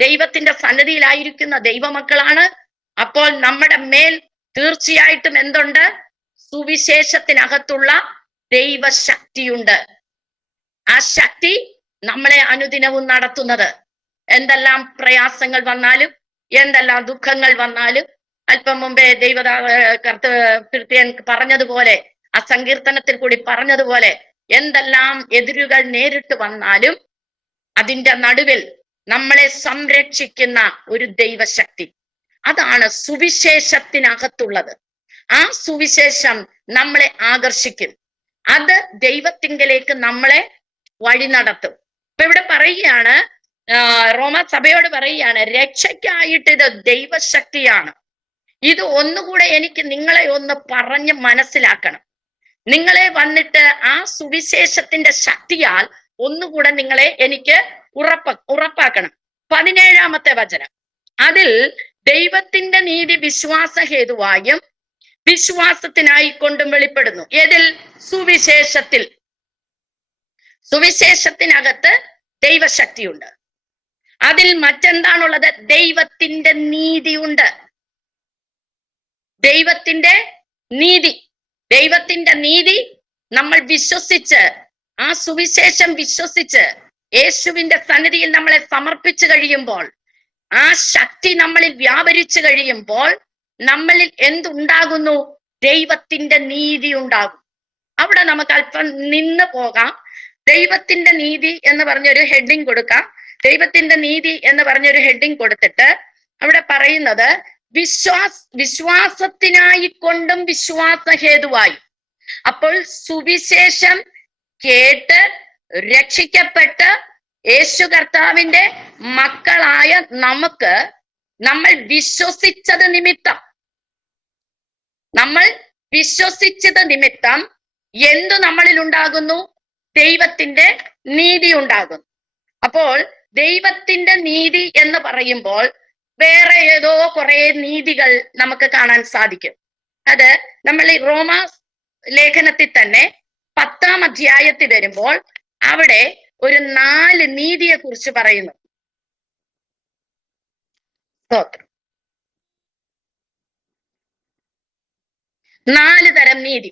ദൈവത്തിന്റെ സന്നിധിയിലായിരിക്കുന്ന ദൈവമക്കളാണ്. അപ്പോൾ നമ്മുടെ മേൽ തീർച്ചയായിട്ടും എന്തുണ്ട്? സുവിശേഷത്തിനകത്തുള്ള ദൈവശക്തിയുണ്ട്. ആ ശക്തി നമ്മളെ അനുദിനവും നടത്തുന്നത്. എന്തെല്ലാം പ്രയാസങ്ങൾ വന്നാലും, എന്തെല്ലാം ദുഃഖങ്ങൾ വന്നാലും, അല്പം മുമ്പേ കൃത്യൻ പറഞ്ഞതുപോലെ, ആ സങ്കീർത്തനത്തിൽ കൂടി പറഞ്ഞതുപോലെ, എന്തെല്ലാം എതിരുകൾ നേരിട്ട് വന്നാലും അതിന്റെ നടുവിൽ നമ്മളെ സംരക്ഷിക്കുന്ന ഒരു ദൈവശക്തി, അതാണ് സുവിശേഷത്തിനകത്തുള്ളത്. ആ സുവിശേഷം നമ്മളെ ആകർഷിക്കും, അത് ദൈവത്തിങ്കലേക്ക് നമ്മളെ വഴി നടത്തും. ഇപ്പൊ ഇവിടെ പറയുകയാണ്, റോമ സഭയോട് പറയുകയാണ്, രക്ഷയ്ക്കായിട്ട് ഇത് ദൈവശക്തിയാണ്. ഇത് ഒന്നുകൂടെ എനിക്ക് നിങ്ങളെ ഒന്ന് പറഞ്ഞ് മനസ്സിലാക്കണം. നിങ്ങളെ വന്നിട്ട് ആ സുവിശേഷത്തിന്റെ ശക്തിയാൽ ഒന്നുകൂടെ നിങ്ങളെ എനിക്ക് ഉറപ്പാക്കണം. 17-ാമത്തെ വചനം, അതിൽ ദൈവത്തിന്റെ നീതി വിശ്വാസഹേതുവായും വിശ്വാസത്തിനായിക്കൊണ്ടും വെളിപ്പെടുന്നു. ഏതിൽ? സുവിശേഷത്തിൽ. സുവിശേഷത്തിനകത്ത് ദൈവശക്തിയുണ്ട്. അതിൽ മറ്റെന്താണുള്ളത്? ദൈവത്തിന്റെ നീതിയുണ്ട്. ദൈവത്തിന്റെ നീതി, ദൈവത്തിന്റെ നീതി നമ്മൾ വിശ്വസിച്ച്, ആ സുവിശേഷം വിശ്വസിച്ച് യേശുവിന്റെ സന്നിധിയിൽ നമ്മളെ സമർപ്പിച്ചു കഴിയുമ്പോൾ, ആ ശക്തി നമ്മളിൽ വ്യാപരിച്ചു കഴിയുമ്പോൾ നമ്മളിൽ എന്തുണ്ടാകുന്നു? ദൈവത്തിന്റെ നീതി ഉണ്ടാകും. അവിടെ നമുക്ക് അല്പം നിന്ന് പോകാം. ദൈവത്തിന്റെ നീതി എന്ന് പറഞ്ഞൊരു ഹെഡിങ് കൊടുക്കാം. ദൈവത്തിന്റെ നീതി എന്ന് പറഞ്ഞൊരു ഹെഡിങ് കൊടുത്തിട്ട് അവിടെ പറയുന്നത് വിശ്വാസത്തിനായിക്കൊണ്ടും വിശ്വാസഹേതുവായി. അപ്പോൾ സുവിശേഷം കേട്ട് രക്ഷിക്കപ്പെട്ട് യേശു കർത്താവിന്റെ മക്കളായ നമുക്ക്, നമ്മൾ വിശ്വസിച്ചത് നിമിത്തം എന്തു നമ്മളിൽ ഉണ്ടാകുന്നു? ദൈവത്തിന്റെ നീതി ഉണ്ടാകുന്നു. അപ്പോൾ ദൈവത്തിന്റെ നീതി എന്ന് പറയുമ്പോൾ വേറെ ഏതോ കുറെ നീതികൾ നമുക്ക് കാണാൻ സാധിക്കും. അത് നമ്മൾ ഈ റോമ ലേഖനത്തിൽ തന്നെ 10-ാം അധ്യായത്തിൽ വരുമ്പോൾ അവിടെ ഒരു 4 നീതിയെ കുറിച്ച് പറയുന്നു. 4 തരം നീതി.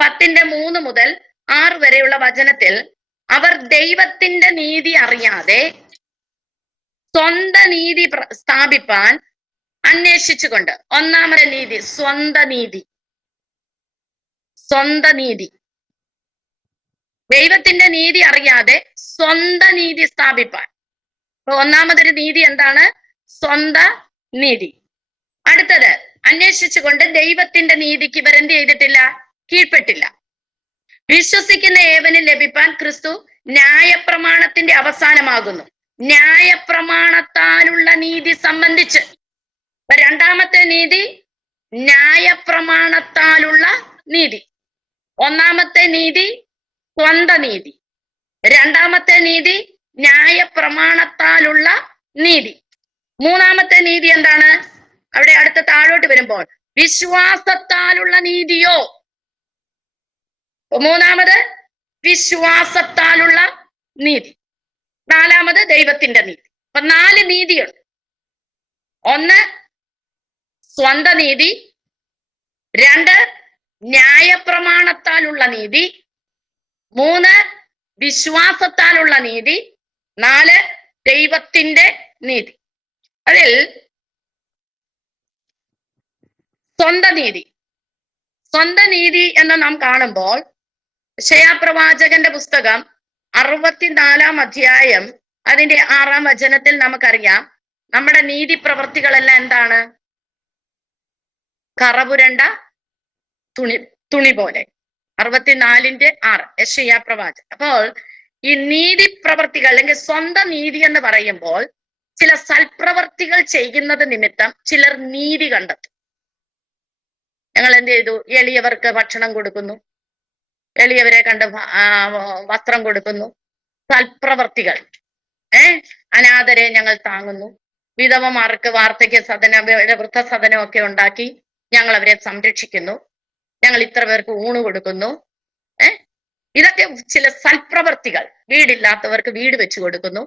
10-3 മുതൽ 6 വരെയുള്ള വചനത്തിൽ അവർ ദൈവത്തിന്റെ നീതി അറിയാതെ സ്വന്തം നീതി സ്ഥാപിപ്പാൻ അന്വേഷിച്ചുകൊണ്ട്, ഒന്നാമത്തെ നീതി സ്വന്തം നീതി, ദൈവത്തിന്റെ നീതി അറിയാതെ സ്വന്തം നീതി സ്ഥാപിപ്പാൻ. ഒന്നാമതൊരു നീതി എന്താണ്? സ്വന്തം നീതി. അടുത്തത്, അന്വേഷിച്ചുകൊണ്ട് ദൈവത്തിന്റെ നീതിക്ക് ഇവരെന്ത് ചെയ്തിട്ടില്ല? കീഴ്പ്പെട്ടില്ല. വിശ്വസിക്കുന്ന ഏവനും ലഭിപ്പാൻ ക്രിസ്തു ന്യായപ്രമാണത്തിന്റെ അവസാനമാകുന്നു. ന്യായപ്രമാണത്താലുള്ള നീതി സംബന്ധിച്ച് രണ്ടാമത്തെ നീതി ന്യായപ്രമാണത്താലുള്ള നീതി. ഒന്നാമത്തെ നീതി സ്വന്തം നീതി, രണ്ടാമത്തെ നീതി ന്യായപ്രമാണത്താലുള്ള നീതി. മൂന്നാമത്തെ നീതി എന്താണ്? അവിടെ അടുത്ത താഴോട്ട് വരുമ്പോൾ വിശ്വാസത്താലുള്ള നീതിയോ. മൂന്നാമത് വിശ്വാസത്താലുള്ള നീതി, നാലാമത് ദൈവത്തിന്റെ നീതി. അപ്പൊ 4 നീതിയുണ്ട്. 1 സ്വന്തം നീതി, 2 ന്യായപ്രമാണത്താലുള്ള നീതി, 3 വിശ്വാസത്താലുള്ള നീതി, 4 ദൈവത്തിന്റെ നീതി. അതിൽ സ്വന്തം നീതി എന്ന് നാം കാണുമ്പോൾ യെശയ്യാപ്രവാചകന്റെ പുസ്തകം 64 അധ്യായം അതിന്റെ 6 വചനത്തിൽ നമുക്കറിയാം, നമ്മുടെ നീതി പ്രവൃത്തികളെല്ലാം എന്താണ്? കറപുരണ്ട തുണി പോലെ. 64:6 യെശയ്യാപ്രവാചകൻ. അപ്പോൾ ഈ നീതി പ്രവൃത്തികൾ അല്ലെങ്കിൽ സ്വന്തം നീതി എന്ന് പറയുമ്പോൾ ചില സൽപ്രവർത്തികൾ ചെയ്യുന്നത് നിമിത്തം ചിലർ നീതി കണ്ടെത്തും. ഞങ്ങൾ എന്ത് ചെയ്തു? എളിയവർക്ക് ഭക്ഷണം കൊടുക്കുന്നു, എളിയവരെ കണ്ട് വസ്ത്രം കൊടുക്കുന്നു, സൽപ്രവർത്തികൾ. അനാഥരെ ഞങ്ങൾ താങ്ങുന്നു, വിധവമാർക്ക് വാർദ്ധക്യ സദനം, വൃദ്ധസദനം ഒക്കെ ഉണ്ടാക്കി ഞങ്ങൾ അവരെ സംരക്ഷിക്കുന്നു, ഞങ്ങൾ ഇത്ര പേർക്ക് ഊണ് കൊടുക്കുന്നു. ഇതൊക്കെ ചില സൽപ്രവർത്തികൾ. വീടില്ലാത്തവർക്ക് വീട് വെച്ചു കൊടുക്കുന്നു,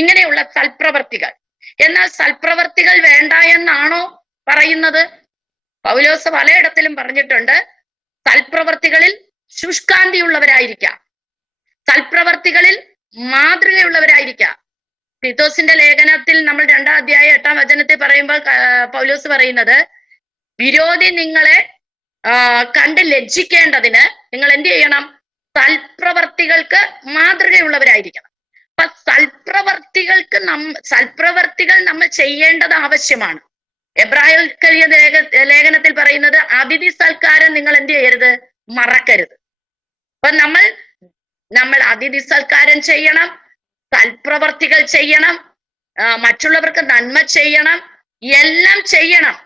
ഇങ്ങനെയുള്ള സൽപ്രവർത്തികൾ. എന്നാൽ സൽപ്രവർത്തികൾ വേണ്ട എന്നാണോ പറയുന്നത്? പൗലോസ് പലയിടത്തിലും പറഞ്ഞിട്ടുണ്ട്, സൽപ്രവർത്തികളിൽ ശുഷ്കാന്തിയുള്ളവരായിരിക്കാം, സൽപ്രവർത്തികളിൽ മാതൃകയുള്ളവരായിരിക്കാം. തീത്തോസിന്റെ ലേഖനത്തിൽ നമ്മൾ 2-ാം അധ്യായം 8-ാം വചനത്തിൽ പറയുമ്പോൾ പൗലോസ് പറയുന്നത്, വിരോധി നിങ്ങളെ കണ്ട് ലജ്ജിക്കേണ്ടതിന് നിങ്ങൾ എന്ത് ചെയ്യണം? സൽപ്രവർത്തികൾക്ക് മാതൃകയുള്ളവരായിരിക്കണം. അപ്പൊ സൽപ്രവർത്തികൾ നമ്മൾ ചെയ്യേണ്ടത് ആവശ്യമാണ്. എബ്രായർക്കെഴുതിയ ലേഖനത്തിൽ പറയുന്നത്, അതിഥി സൽക്കാരം നിങ്ങൾ എന്ത് ചെയ്യരുത്? മറക്കരുത്. അപ്പൊ നമ്മൾ അതിഥി സൽക്കാരം ചെയ്യണം, സൽപ്രവർത്തികൾ ചെയ്യണം, മറ്റുള്ളവർക്ക് നന്മ ചെയ്യണം, എല്ലാം ചെയ്യണം.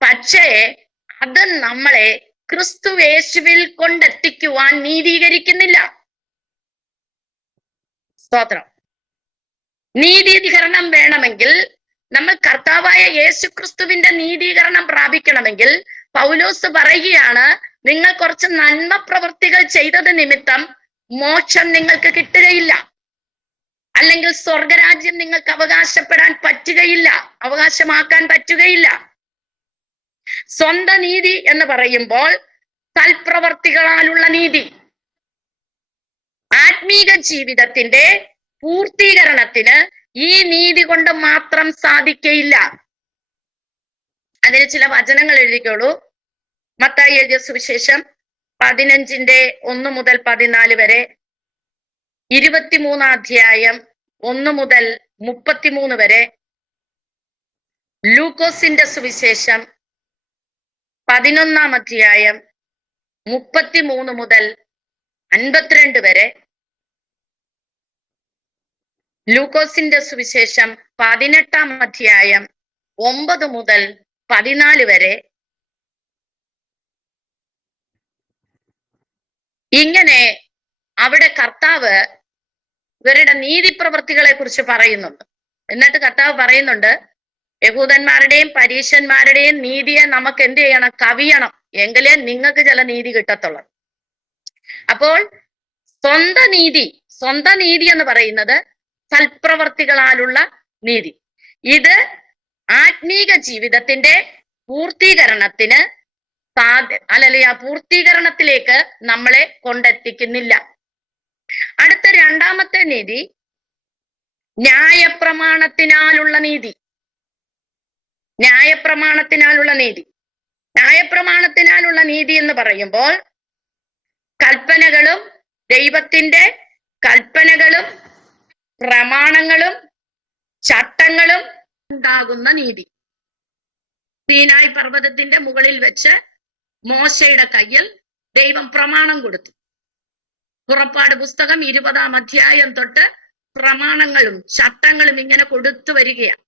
പക്ഷേ അത് നമ്മളെ ക്രിസ്തുയേശുവിൽ കൊണ്ടെത്തിക്കുവാൻ നീതീകരിക്കുന്നില്ല. സ്തോത്രം. നീതീകരണം വേണമെങ്കിൽ, നമ്മൾ കർത്താവായ യേശു ക്രിസ്തുവിന്റെ നീതീകരണം പ്രാപിക്കണമെങ്കിൽ പൗലോസ് പറയുകയാണ്, നിങ്ങൾ കുറച്ച് നന്മ പ്രവൃത്തികൾ ചെയ്തത് നിമിത്തം മോക്ഷം നിങ്ങൾക്ക് കിട്ടുകയില്ല, അല്ലെങ്കിൽ സ്വർഗരാജ്യം നിങ്ങൾക്ക് അവകാശപ്പെടാൻ പറ്റുകയില്ല, അവകാശമാക്കാൻ പറ്റുകയില്ല. സ്വന്തം നീതി എന്ന് പറയുമ്പോൾ സൽപ്രവർത്തികളാലുള്ള നീതി ആത്മീക ജീവിതത്തിന്റെ പൂർത്തീകരണത്തിന് ഈ നീതി കൊണ്ട് മാത്രം സാധിക്കയില്ല. അതിന് ചില വചനങ്ങൾ എഴുതിക്കോളൂ. മത്തായി എഴുതിയ സുവിശേഷം 15:1 മുതൽ 14 വരെ, 23-ാം അധ്യായം 1 മുതൽ 33 വരെ, ലൂക്കോസിന്റെ സുവിശേഷം 11-ാം അധ്യായം 33 മുതൽ 52 വരെ, ലൂക്കോസിന്റെ സുവിശേഷം 18-ാം അധ്യായം 9 മുതൽ 14 വരെ. ഇങ്ങനെ അവിടെ കർത്താവ് ഇവരുടെ നീതി പ്രവൃത്തികളെ കുറിച്ച് പറയുന്നുണ്ട്. എന്നിട്ട് കർത്താവ് പറയുന്നുണ്ട്, യഹൂദന്മാരുടെയും പരീശന്മാരുടെയും നീതിയെ നമുക്ക് എന്ത് ചെയ്യണം? കവിയണം, എങ്കിലേ നിങ്ങൾക്ക് ചില നീതി കിട്ടത്തുള്ളൂ. അപ്പോൾ സ്വന്തം നീതി എന്ന് പറയുന്നത് സൽപ്രവർത്തികളാലുള്ള നീതി. ഇത് ആത്മീക ജീവിതത്തിന്റെ പൂർത്തീകരണത്തിന് അല്ലെങ്കിൽ ആ പൂർത്തീകരണത്തിലേക്ക് നമ്മളെ കൊണ്ടെത്തിക്കുന്നില്ല. അടുത്ത 2-ാമത്തെ നീതി ന്യായപ്രമാണത്തിനാലുള്ള നീതി. ന്യായപ്രമാണത്തിനാലുള്ള നീതി എന്ന് പറയുമ്പോൾ കൽപ്പനകളും, ദൈവത്തിന്റെ കൽപ്പനകളും പ്രമാണങ്ങളും ചട്ടങ്ങളും ഉണ്ടാകുന്ന നീതി. സീനായി പർവ്വതത്തിന്റെ മുകളിൽ വെച്ച് മോശയുടെ കയ്യിൽ ദൈവം പ്രമാണം കൊടുത്തു. പുറപ്പാട് പുസ്തകം 20-ാം അധ്യായം തൊട്ട് പ്രമാണങ്ങളും ചട്ടങ്ങളും ഇങ്ങനെ കൊടുത്തു വരികയാണ്.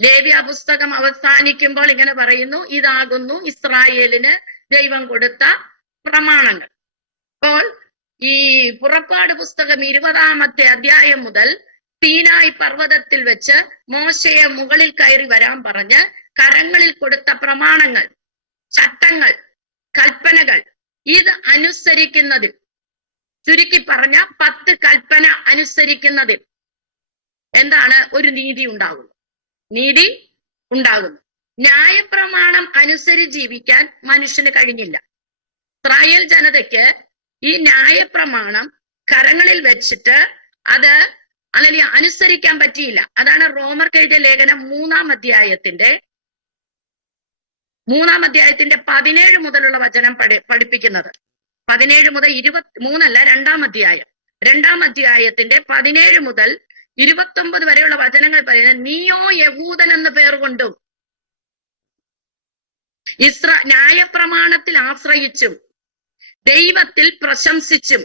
ലേവ്യ പുസ്തകം അവസാനിക്കുമ്പോൾ ഇങ്ങനെ പറയുന്നു, ഇതാകുന്നു ഇസ്രായേലിന് ദൈവം കൊടുത്ത പ്രമാണങ്ങൾ. അപ്പോൾ ഈ പുറപ്പാട് പുസ്തകം 20-ാമത്തെ അധ്യായം മുതൽ സീനായി പർവ്വതത്തിൽ വെച്ച് മോശയെ മുകളിൽ കയറി വരാൻ പറഞ്ഞ് കരങ്ങളിൽ കൊടുത്ത പ്രമാണങ്ങൾ, ചട്ടങ്ങൾ, കൽപ്പനകൾ, ഇത് അനുസരിക്കുന്നതിൽ, ചുരുക്കി പറഞ്ഞ 10 കൽപ്പന അനുസരിക്കുന്നതിൽ എന്താണ്? ഒരു നീതി ഉണ്ടാകുന്നു. ന്യായപ്രമാണം അനുസരിച്ച് ജീവിക്കാൻ മനുഷ്യന് കഴിഞ്ഞില്ല. ഇസ്രായേൽ ജനതയ്ക്ക് ഈ ന്യായപ്രമാണം കരങ്ങളിൽ വെച്ചിട്ട് അത് അല്ലെങ്കിൽ അനുസരിക്കാൻ പറ്റിയില്ല. അതാണ് റോമർക്ക് എഴുതിയ ലേഖനം 3-ാം അധ്യായത്തിന്റെ 17 മുതലുള്ള വചനം പഠിപ്പിക്കുന്നത്. 17 മുതൽ 23 രണ്ടാം അധ്യായത്തിന്റെ 17 മുതൽ 29 വരെയുള്ള വചനങ്ങൾ പറയുന്നത്, നീയോ യഹൂദൻ എന്ന പേർ കൊണ്ടും ന്യായപ്രമാണത്തിൽ ആശ്രയിച്ചും ദൈവത്തിൽ പ്രശംസിച്ചും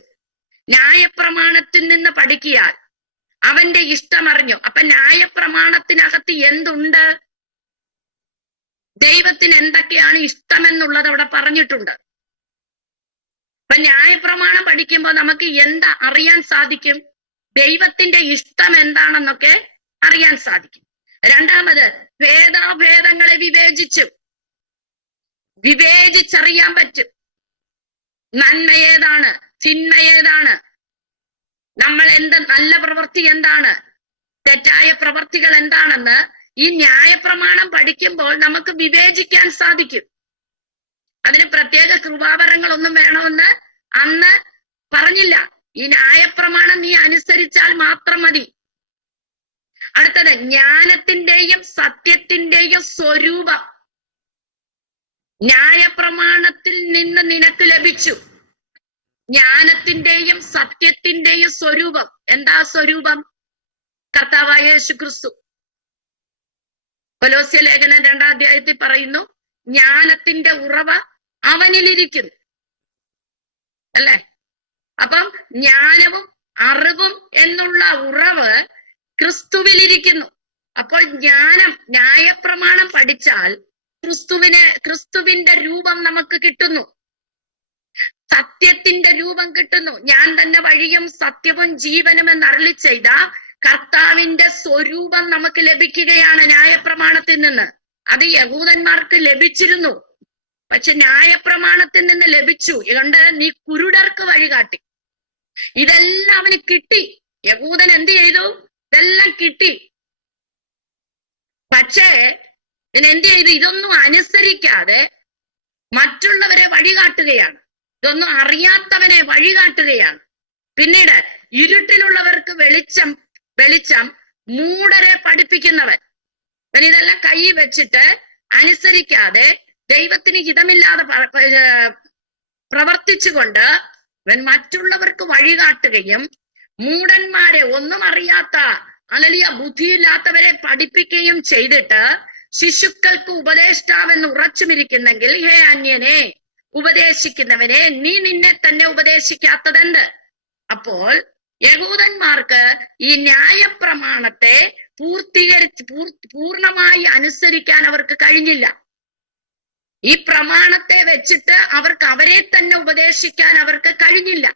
ന്യായപ്രമാണത്തിൽ നിന്ന് പഠിക്കിയാൽ അവന്റെ ഇഷ്ടമറിഞ്ഞു. അപ്പൊ ന്യായപ്രമാണത്തിനകത്ത് എന്തുണ്ട്? ദൈവത്തിന് എന്തൊക്കെയാണ് ഇഷ്ടമെന്നുള്ളത് അവിടെ പറഞ്ഞിട്ടുണ്ട്. അപ്പൊ ന്യായപ്രമാണം പഠിക്കുമ്പോൾ നമുക്ക് എന്താ അറിയാൻ സാധിക്കും? ദൈവത്തിന്റെ ഇഷ്ടം എന്താണെന്നൊക്കെ അറിയാൻ സാധിക്കും. രണ്ടാമത്, ഭേദാഭേദങ്ങളെ വിവേചിച്ചറിയാൻ പറ്റും. നന്മ ഏതാണ്, തിന്മ ഏതാണ്, നമ്മൾ നല്ല പ്രവൃത്തി എന്താണ്, തെറ്റായ പ്രവൃത്തികൾ എന്താണെന്ന് ഈ ന്യായപ്രമാണം പഠിക്കുമ്പോൾ നമുക്ക് വിവേചിക്കാൻ സാധിക്കും. അതിന് പ്രത്യേക കൃപാവരങ്ങളൊന്നും വേണമെന്ന് അന്ന് പറഞ്ഞില്ല. ഈ ന്യായപ്രമാണം നീ അനുസരിച്ചാൽ മാത്രം മതി. അടുത്തത്, ജ്ഞാനത്തിന്റെയും സത്യത്തിന്റെയും സ്വരൂപം ന്യായപ്രമാണത്തിൽ നിന്ന് നിനക്ക് ലഭിച്ചു. ജ്ഞാനത്തിന്റെയും സത്യത്തിന്റെയും സ്വരൂപം. എന്താ സ്വരൂപം? കർത്താവായ യേശുക്രിസ്തു. കൊലോസ്യ ലേഖനം 2-ാം അധ്യായത്തിൽ പറയുന്നു, ജ്ഞാനത്തിന്റെ ഉറവ അവനിലിരിക്കുന്നു, അല്ലേ? അപ്പം ജ്ഞാനവും അറിവും എന്നുള്ള ഉറവ് ക്രിസ്തുവിലിരിക്കുന്നു. അപ്പോൾ ന്യായപ്രമാണം പഠിച്ചാൽ ക്രിസ്തുവിന്റെ രൂപം നമുക്ക് കിട്ടുന്നു, സത്യത്തിന്റെ രൂപം കിട്ടുന്നു. ഞാൻ തന്നെ വഴിയും സത്യവും ജീവനും എന്ന് അരുളി ചെയ്ത കർത്താവിന്റെ സ്വരൂപം നമുക്ക് ലഭിക്കുകയാണ് ന്യായപ്രമാണത്തിൽ നിന്ന്. അത് യഹൂദന്മാർക്ക് ലഭിച്ചിരുന്നു, പക്ഷെ ന്യായപ്രമാണത്തിൽ നിന്ന് ലഭിച്ചു കൊണ്ട് നീ കുരുടർക്ക് വഴികാട്ടി. ഇതെല്ലാം അവന് കിട്ടി. യഹൂദൻ എന്ത് ചെയ്തു? ഇതെല്ലാം കിട്ടി. പക്ഷേ എന്ത് ചെയ്തു? ഇതൊന്നും അനുസരിക്കാതെ മറ്റുള്ളവരെ വഴികാട്ടുകയാണ്. ഇതൊന്നും അറിയാത്തവനെ വഴികാട്ടുകയാണ്. പിന്നീട് ഇരുട്ടിലുള്ളവർക്ക് വെളിച്ചം മൂഢരെ പഠിപ്പിക്കുന്നവൻ. ഇതെല്ലാം കൈ വെച്ചിട്ട് അനുസരിക്കാതെ ദൈവത്തിന് ഹിതമില്ലാതെ പ്രവർത്തിച്ചുകൊണ്ട് അവൻ മറ്റുള്ളവർക്ക് വഴികാട്ടുകയും മൂഢന്മാരെ, ഒന്നും അറിയാത്ത ബുദ്ധിയില്ലാത്തവരെ പഠിപ്പിക്കുകയും ചെയ്തിട്ട് ശിശുക്കൾക്ക് ഉപദേഷ്ടാവെന്ന് ഉറച്ചുമിരിക്കുന്നെങ്കിൽ, ഹേ അന്യനെ ഉപദേശിക്കുന്നവനെ, നീ നിന്നെ തന്നെ ഉപദേശിക്കാത്തതെന്ത്? അപ്പോൾ യഹൂദന്മാർക്ക് ഈ ന്യായപ്രമാണത്തെ പൂർണ്ണമായി അനുസരിക്കാൻ അവർക്ക് കഴിഞ്ഞില്ല. ഈ പ്രമാണത്തെ വെച്ചിട്ട് അവർക്ക് അവരെ തന്നെ ഉപദേശിക്കാൻ അവർക്ക് കഴിഞ്ഞില്ല.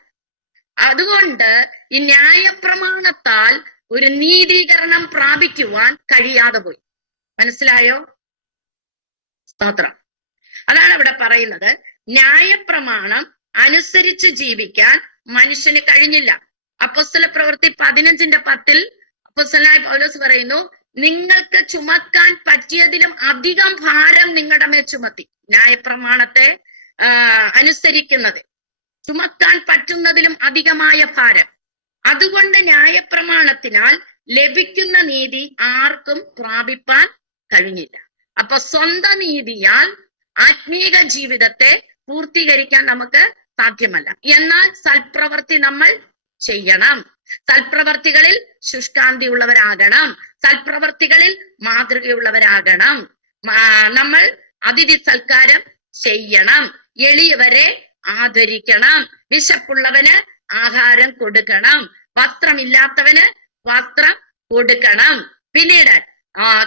അതുകൊണ്ട് ഈ ന്യായപ്രമാണത്താൽ ഒരു നീതീകരണം പ്രാപിക്കുവാൻ കഴിയാതെ പോയി. മനസ്സിലായോ? സ്തോത്രം. അതാണ് ഇവിടെ പറയുന്നത്, ന്യായപ്രമാണം അനുസരിച്ച് ജീവിക്കാൻ മനുഷ്യന് കഴിഞ്ഞില്ല. അപ്പോസ്തല പ്രവൃത്തി 15:10 അപ്പോസ്തലനായ പൗലോസ് പറയുന്നു, നിങ്ങൾക്ക് ചുമക്കാൻ പറ്റിയതിലും അധികം ഭാരം നിങ്ങളുടെ മേൽ ചുമത്തി. ന്യായപ്രമാണത്തെ അനുസരിക്കുന്നത് ചുമക്കാൻ പറ്റുന്നതിലും അധികമായ ഭാരം. അതുകൊണ്ട് ന്യായപ്രമാണത്തിനാൽ ലഭിക്കുന്ന നീതി ആർക്കും പ്രാപിപ്പാൻ കഴിഞ്ഞില്ല. അപ്പൊ സ്വന്തം നീതിയാൽ ആത്മീക ജീവിതത്തെ പൂർത്തീകരിക്കാൻ നമുക്ക് സാധ്യമല്ല. എന്നാൽ സൽപ്രവൃത്തി നമ്മൾ ചെയ്യണം. സൽപ്രവർത്തികളിൽ ശുഷ്കാന്തി ഉള്ളവരാകണം. സൽപ്രവർത്തികളിൽ മാതൃകയുള്ളവരാകണം. നമ്മൾ അതിഥി സൽക്കാരം ചെയ്യണം. എളിയവരെ ആദരിക്കണം. വിശപ്പുള്ളവന് ആഹാരം കൊടുക്കണം. വസ്ത്രമില്ലാത്തവന് വസ്ത്രം കൊടുക്കണം. പിന്നീട്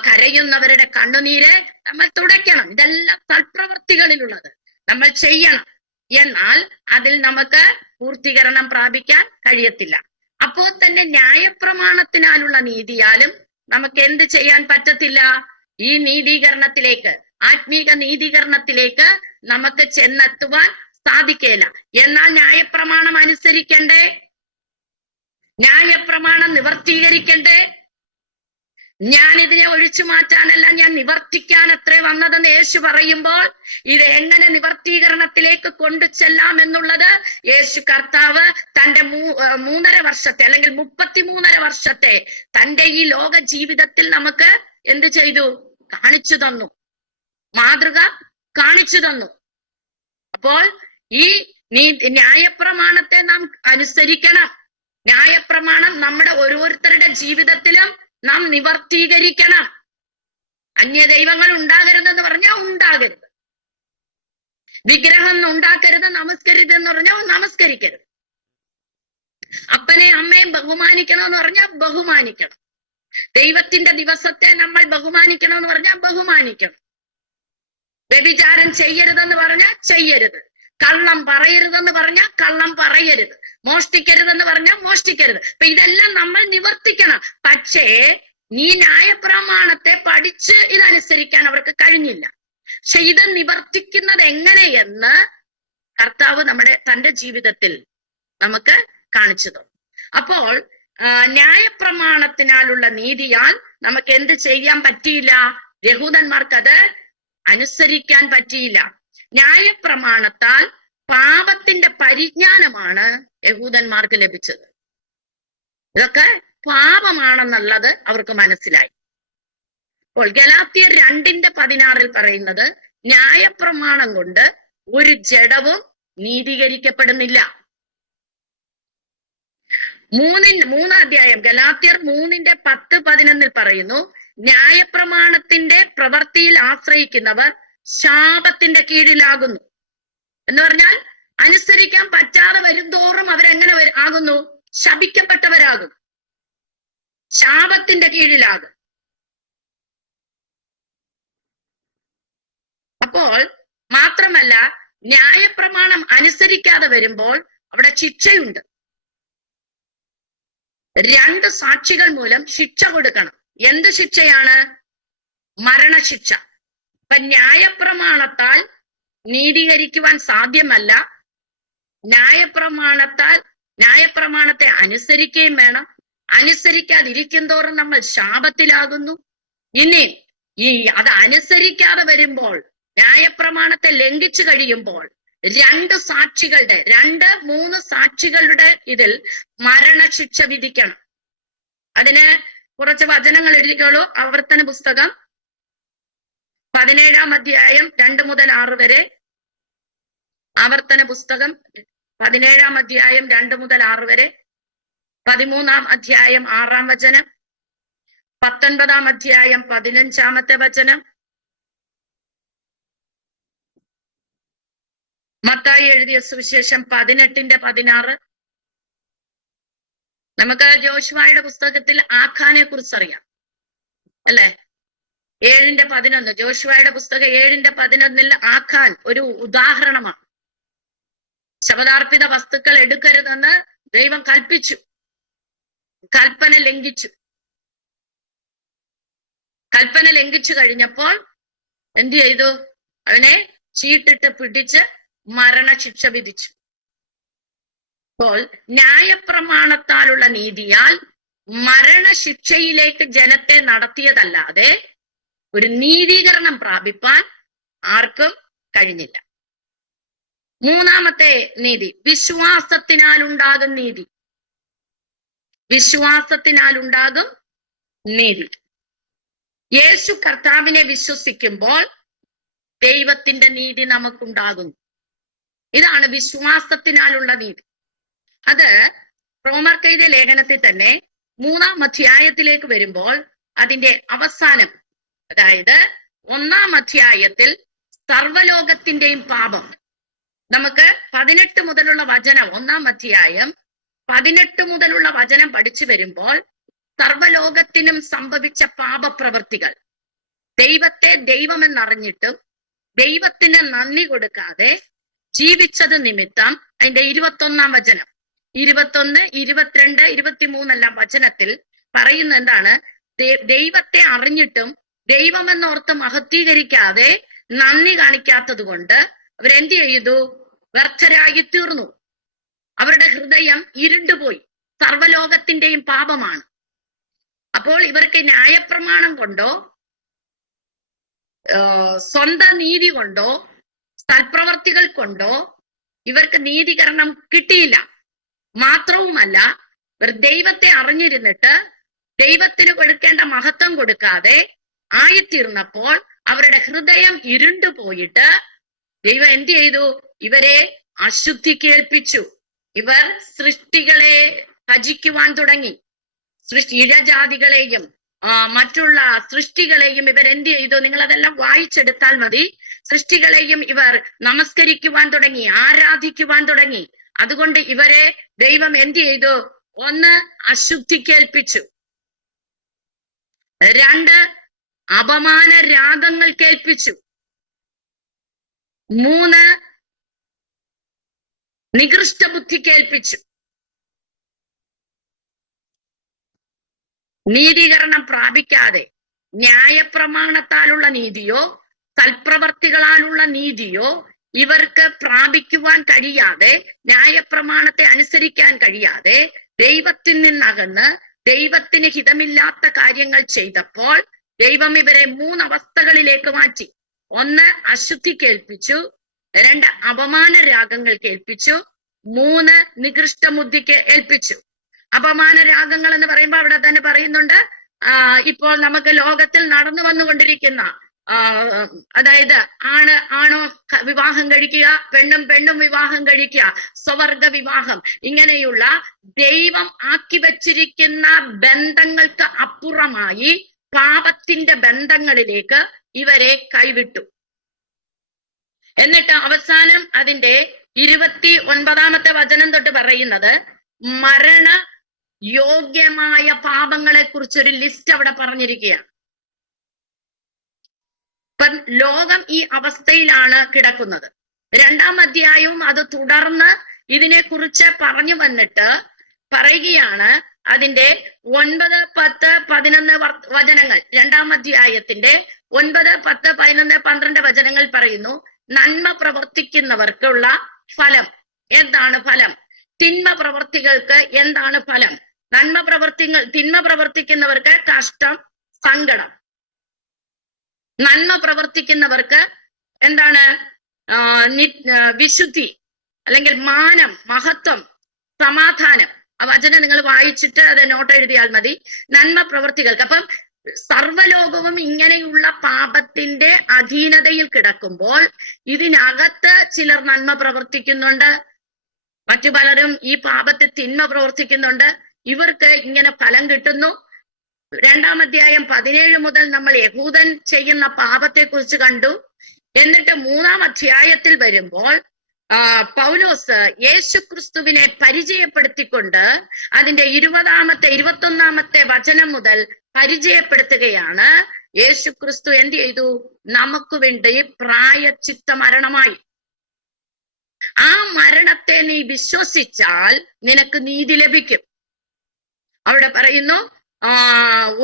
കരയുന്നവരുടെ കണ്ണുനീര് നമ്മൾ തുടയ്ക്കണം. ഇതെല്ലാം സൽപ്രവൃത്തികളിലുള്ളത് നമ്മൾ ചെയ്യണം. എന്നാൽ അതിൽ നമുക്ക് പൂർത്തീകരണം പ്രാപിക്കാൻ കഴിയത്തില്ല. അപ്പോൾ തന്നെ ന്യായപ്രമാണത്തിനാലുള്ള നീതിയാലും നമുക്ക് എന്ത് ചെയ്യാൻ പറ്റത്തില്ല? ഈ നീതീകരണത്തിലേക്ക്, ആത്മീക നീതീകരണത്തിലേക്ക് നമുക്ക് ചെന്നെത്തുവാൻ സാധിക്കില്ല. എന്നാൽ ന്യായപ്രമാണം അനുസരിക്കണ്ടേ? ന്യായപ്രമാണം നിവർത്തീകരിക്കണ്ടേ? ഞാൻ ഇതിനെ ഒഴിച്ചു മാറ്റാനല്ല, ഞാൻ നിവർത്തിക്കാൻ അത്രേ വന്നതെന്ന് യേശു പറയുമ്പോൾ ഇത് എങ്ങനെ നിവർത്തീകരണത്തിലേക്ക് കൊണ്ടു ചെല്ലാം എന്നുള്ളത് യേശു കർത്താവ് തന്റെ 3.5 വർഷത്തെ അല്ലെങ്കിൽ 33.5 വർഷത്തെ തന്റെ ഈ ലോക ജീവിതത്തിൽ നമുക്ക് എന്ത് ചെയ്തു? കാണിച്ചു തന്നു. മാതൃക കാണിച്ചു തന്നു. അപ്പോൾ ഈ ന്യായപ്രമാണത്തെ നാം അനുസരിക്കണം. ന്യായപ്രമാണം നമ്മുടെ ഓരോരുത്തരുടെ ജീവിതത്തിലും നാം നിവർത്തീകരിക്കണം. അന്യ ദൈവങ്ങൾ ഉണ്ടാകരുതെന്ന് പറഞ്ഞാൽ ഉണ്ടാകരുത്. വിഗ്രഹം ഉണ്ടാക്കരുത്, നമസ്കരിക്കരുത് എന്ന് പറഞ്ഞാൽ നമസ്കരിക്കരുത്. അപ്പനെ അമ്മയും ബഹുമാനിക്കണം എന്ന് പറഞ്ഞാൽ ബഹുമാനിക്കണം. ദൈവത്തിന്റെ ദിവസത്തെ നമ്മൾ ബഹുമാനിക്കണം എന്ന് പറഞ്ഞാൽ ബഹുമാനിക്കണം. വ്യഭിചാരം ചെയ്യരുതെന്ന് പറഞ്ഞാൽ ചെയ്യരുത്. കള്ളം പറയരുതെന്ന് പറഞ്ഞാൽ കള്ളം പറയരുത്. മോഷ്ടിക്കരുതെന്ന് പറഞ്ഞാൽ മോഷ്ടിക്കരുത്. അപ്പൊ ഇതെല്ലാം നമ്മൾ നിവർത്തിക്കണം. പക്ഷേ ഈ ന്യായപ്രമാണത്തെ പഠിച്ച് ഇതനുസരിക്കാൻ അവർക്ക് കഴിഞ്ഞില്ല. പക്ഷെ ഇത് നിവർത്തിക്കുന്നത് എങ്ങനെയെന്ന് കർത്താവ് തന്റെ ജീവിതത്തിൽ നമുക്ക് കാണിച്ചു തന്നു. അപ്പോൾ ന്യായപ്രമാണത്തിനാലുള്ള നീതിയാൽ നമുക്ക് എന്ത് ചെയ്യാൻ പറ്റിയില്ല? യഹൂദന്മാർക്ക് അത് അനുസരിക്കാൻ പറ്റിയില്ല. ന്യായപ്രമാണത്താൽ പാപത്തിന്റെ പരിജ്ഞാനമാണ് യഹൂദന്മാർക്ക് ലഭിച്ചത്. ഇതൊക്കെ പാപമാണെന്നുള്ളത് അവർക്ക് മനസ്സിലായി. അപ്പോൾ ഗലാത്യർ 2:16 പറയുന്നത് ന്യായപ്രമാണം കൊണ്ട് ഒരു ജഡവും നീതീകരിക്കപ്പെടുന്നില്ല. 3-ാം അധ്യായം ഗലാത്യർ 3:10-11 പറയുന്നു, ന്യായപ്രമാണത്തിന്റെ പ്രവൃത്തിയിൽ ആശ്രയിക്കുന്നവർ ശാപത്തിന്റെ കീഴിലാകുന്നു. എന്ന് പറഞ്ഞാൽ അനുസരിക്കാൻ പറ്റാതെ വരുംതോറും അവരെങ്ങനെ ആകുന്നു? ശപിക്കപ്പെട്ടവരാകും, ശാപത്തിന്റെ കീഴിലാകും. അപ്പോൾ മാത്രമല്ല, ന്യായപ്രമാണം അനുസരിക്കാതെ വരുമ്പോൾ അവിടെ ശിക്ഷയുണ്ട്. 2 സാക്ഷികൾ മൂലം ശിക്ഷ കൊടുക്കണം. എന്ത് ശിക്ഷയാണ്? മരണശിക്ഷ. അപ്പൊ ന്യായപ്രമാണത്താൽ നീതീകരിക്കുവാൻ സാധ്യമല്ല. ന്യായപ്രമാണത്തെ അനുസരിക്കുകയും വേണം. അനുസരിക്കാതിരിക്കും തോറും നമ്മൾ ശാപത്തിലാകുന്നു. ഇനി അത് അനുസരിക്കാതെ വരുമ്പോൾ, ന്യായപ്രമാണത്തെ ലംഘിച്ചു കഴിയുമ്പോൾ 2 സാക്ഷികളുടെ 2-3 സാക്ഷികളുടെ ഇതിൽ മരണശിക്ഷ വിധിക്കണം. അതിന് കുറച്ച് വചനങ്ങൾ എഴുതിക്കോളൂ. ആവർത്തന പുസ്തകം 17-ാം അധ്യായം 2 മുതൽ 6 വരെ. ആവർത്തന പുസ്തകം 17-ാം അധ്യായം 2 മുതൽ 6 വരെ. 13-ാം അധ്യായം 6-ാം വചനം. 19-ാം അധ്യായം 15-ാമത്തെ വചനം. മത്തായി എഴുതിയ സുവിശേഷം 18:16. നമുക്ക് ജോഷുവയുടെ പുസ്തകത്തിൽ ആഖാനെ കുറിച്ച് അറിയാം, അല്ലെ? 7:11. ജോഷുവയുടെ പുസ്തകം 7:11 ആഖാൻ ഒരു ഉദാഹരണമാണ്. ശപഥാർപ്പിത വസ്തുക്കൾ എടുക്കരുതെന്ന് ദൈവം കൽപ്പിച്ചു. കൽപ്പന ലംഘിച്ചു കഴിഞ്ഞപ്പോൾ എന്ത് ചെയ്തു? അവനെ ചീട്ടിട്ട് പിടിച്ച് മരണശിക്ഷ വിധിച്ചു. അപ്പോൾ ന്യായപ്രമാണത്താലുള്ള നീതിയാൽ മരണശിക്ഷയിലേക്ക് ജനത്തെ നടത്തിയതല്ലാതെ ഒരു നീതീകരണം പ്രാപിപ്പാൻ ആർക്കും കഴിഞ്ഞില്ല. 3-ാമത്തെ നീതി വിശ്വാസത്തിനാലുണ്ടാകും നീതി. വിശ്വാസത്തിനാലുണ്ടാകും നീതി. യേശു കർത്താവിനെ വിശ്വസിക്കുമ്പോൾ ദൈവത്തിന്റെ നീതി നമുക്കുണ്ടാകുന്നു. ഇതാണ് വിശ്വാസത്തിനാലുള്ള നീതി. അത് റോമർക്കെഴുതിയ ലേഖനത്തിൽ തന്നെ 3-ാം അധ്യായത്തിലേക്ക് വരുമ്പോൾ അതിന്റെ അവസാനം, അതായത് 1-ാം അധ്യായത്തിൽ സർവ്വലോകത്തിന്റെയും പാപം, നമുക്ക് 18 മുതലുള്ള വചനം, 1-ാം അധ്യായം 18 മുതലുള്ള വചനം പഠിച്ചു വരുമ്പോൾ സർവ്വലോകത്തിനും സംഭവിച്ച പാപപ്രവൃത്തികൾ, ദൈവത്തെ ദൈവമെന്നറിഞ്ഞിട്ടും ദൈവത്തിന് നന്ദി കൊടുക്കാതെ ജീവിച്ചത് നിമിത്തം, അതിന്റെ 21-ാം വചനം, 21, 22, 23 എല്ലാം വചനത്തിൽ പറയുന്ന എന്താണ്? ദൈവത്തെ അറിഞ്ഞിട്ടും ദൈവമെന്നോർത്ത് മഹത്വീകരിക്കാതെ നന്ദി കാണിക്കാത്തത് കൊണ്ട് അവരെന്ത് ചെയ്തു? വ്യർത്ഥരായി തീർന്നു. അവരുടെ ഹൃദയം ഇരുണ്ടുപോയി. സർവ്വലോകത്തിന്റെയും പാപമാണ്. അപ്പോൾ ഇവർക്ക് ന്യായപ്രമാണം കൊണ്ടോ സ്വന്തം നീതി കൊണ്ടോ സൽപ്രവർത്തികൾ കൊണ്ടോ ഇവർക്ക് നീതീകരണം കിട്ടിയില്ല. മാത്രവുമല്ല, ഇവർ ദൈവത്തെ അറിഞ്ഞിരുന്നിട്ട് ദൈവത്തിന് കൊടുക്കേണ്ട മഹത്വം കൊടുക്കാതെ ആയിത്തീർന്നപ്പോൾ അവരുടെ ഹൃദയം ഇരുണ്ടുപോയിട്ട് ദൈവം എന്ത് ചെയ്തു? ഇവരെ അശുദ്ധിക്ക് ഏൽപ്പിച്ചു. ഇവർ സൃഷ്ടികളെ ഭജിക്കുവാൻ തുടങ്ങി. ഇഴജാതികളെയും മറ്റുള്ള സൃഷ്ടികളെയും ഇവർ എന്ത് ചെയ്തു? നിങ്ങൾ അതെല്ലാം വായിച്ചെടുത്താൽ മതി. സൃഷ്ടികളെയും ഇവർ നമസ്കരിക്കുവാൻ തുടങ്ങി, ആരാധിക്കുവാൻ തുടങ്ങി. അതുകൊണ്ട് ഇവരെ ദൈവം എന്ത് ചെയ്തു? ഒന്ന്, അശുദ്ധിക്ക് ഏൽപ്പിച്ചു. രണ്ട്, അപമാന രാഗങ്ങൾ കേൾപ്പിച്ചു. മൂന്ന്, നികൃഷ്ട ബുദ്ധി കേൾപ്പിച്ചു. നീതീകരണം പ്രാപിക്കാതെ ന്യായപ്രമാണത്താലുള്ള നീതിയോ സൽപ്രവർത്തികളാലുള്ള നീതിയോ ഇവർക്ക് പ്രാപിക്കുവാൻ കഴിയാതെ, ന്യായപ്രമാണത്തെ അനുസരിക്കാൻ കഴിയാതെ ദൈവത്തിൽ നിന്നകന്ന് ദൈവത്തിന് ഹിതമില്ലാത്ത കാര്യങ്ങൾ ചെയ്തപ്പോൾ ദൈവം ഇവരെ 3 അവസ്ഥകളിലേക്ക് മാറ്റി. ഒന്ന്, അശുദ്ധി കേൾപ്പിച്ചു. 2, അപമാന രാഗങ്ങൾ കേൾപ്പിച്ചു. 3, നികൃഷ്ട ബുദ്ധിക്ക് ഏൽപ്പിച്ചു. അപമാന രാഗങ്ങൾ എന്ന് പറയുമ്പോൾ അവിടെ തന്നെ പറയുന്നുണ്ട്, ഇപ്പോൾ നമുക്ക് ലോകത്തിൽ നടന്നു വന്നുകൊണ്ടിരിക്കുന്ന അതായത് ആണോ വിവാഹം കഴിക്കുക, പെണ്ണും വിവാഹം കഴിക്കുക, സ്വവർഗ വിവാഹം, ഇങ്ങനെയുള്ള ദൈവം ആക്കി വച്ചിരിക്കുന്ന ബന്ധങ്ങൾക്ക് അപ്പുറമായി പാപത്തിന്റെ ബന്ധങ്ങളിലേക്ക് ഇവരെ കൈവിട്ടു. എന്നിട്ട് അവസാനം അതിന്റെ 29-ാമത്തെ വചനം തൊട്ട് പറയുന്നത് മരണ യോഗ്യമായ പാപങ്ങളെ കുറിച്ചൊരു ലിസ്റ്റ് അവിടെ പറഞ്ഞിരിക്കുകയാണ്. ഇപ്പം ലോകം ഈ അവസ്ഥയിലാണ് കിടക്കുന്നത്. 2-ാം അധ്യായവും അത് തുടർന്ന് ഇതിനെക്കുറിച്ച് പറഞ്ഞു വന്നിട്ട് പറയുകയാണ്. അതിന്റെ 9, 10, 11 വചനങ്ങൾ, 2-ാം അധ്യായത്തിന്റെ 9, 10, 11, 12 വചനങ്ങൾ പറയുന്നു. നന്മ പ്രവർത്തിക്കുന്നവർക്കുള്ള ഫലം എന്താണ്? ഫലം. തിന്മ പ്രവർത്തികൾക്ക് എന്താണ് ഫലം? തിന്മ പ്രവർത്തിക്കുന്നവർക്ക് കഷ്ടം, സങ്കടം. നന്മ പ്രവർത്തിക്കുന്നവർക്ക് എന്താണ്? വിശുദ്ധി, അല്ലെങ്കിൽ മാനം, മഹത്വം, സമാധാനം. ആ വചനം നിങ്ങൾ വായിച്ചിട്ട് അത് നോട്ട് എഴുതിയാൽ മതി. നന്മ പ്രവർത്തികൾക്ക്. അപ്പം സർവ്വലോകവും ഇങ്ങനെയുള്ള പാപത്തിന്റെ അധീനതയിൽ കിടക്കുമ്പോൾ ഇതിനകത്ത് ചിലർ നന്മ പ്രവർത്തിക്കുന്നുണ്ട്, മറ്റു പലരും ഈ പാപത്തെ തിന്മ പ്രവർത്തിക്കുന്നുണ്ട്. ഇവർക്ക് ഇങ്ങനെ ഫലം കിട്ടുന്നു. 2-ാം അധ്യായം 17 മുതൽ നമ്മൾ യഹൂദൻ ചെയ്യുന്ന പാപത്തെ കുറിച്ച് കണ്ടു. എന്നിട്ട് 3-ാം അധ്യായത്തിൽ വരുമ്പോൾ പൗലോസ് യേശുക്രിസ്തുവിനെ പരിചയപ്പെടുത്തിക്കൊണ്ട് അതിന്റെ 20-ാമത്തെ 21-ാമത്തെ വചനം മുതൽ പരിചയപ്പെടുത്തുകയാണ്. യേശുക്രിസ്തു എന്ത് ചെയ്തു? നമുക്ക് വേണ്ടി പ്രായശ്ചിത്ത മരണമായി. ആ മരണത്തെ നീ വിശ്വസിച്ചാൽ നിനക്ക് നീതി ലഭിക്കും. അവിടെ പറയുന്നു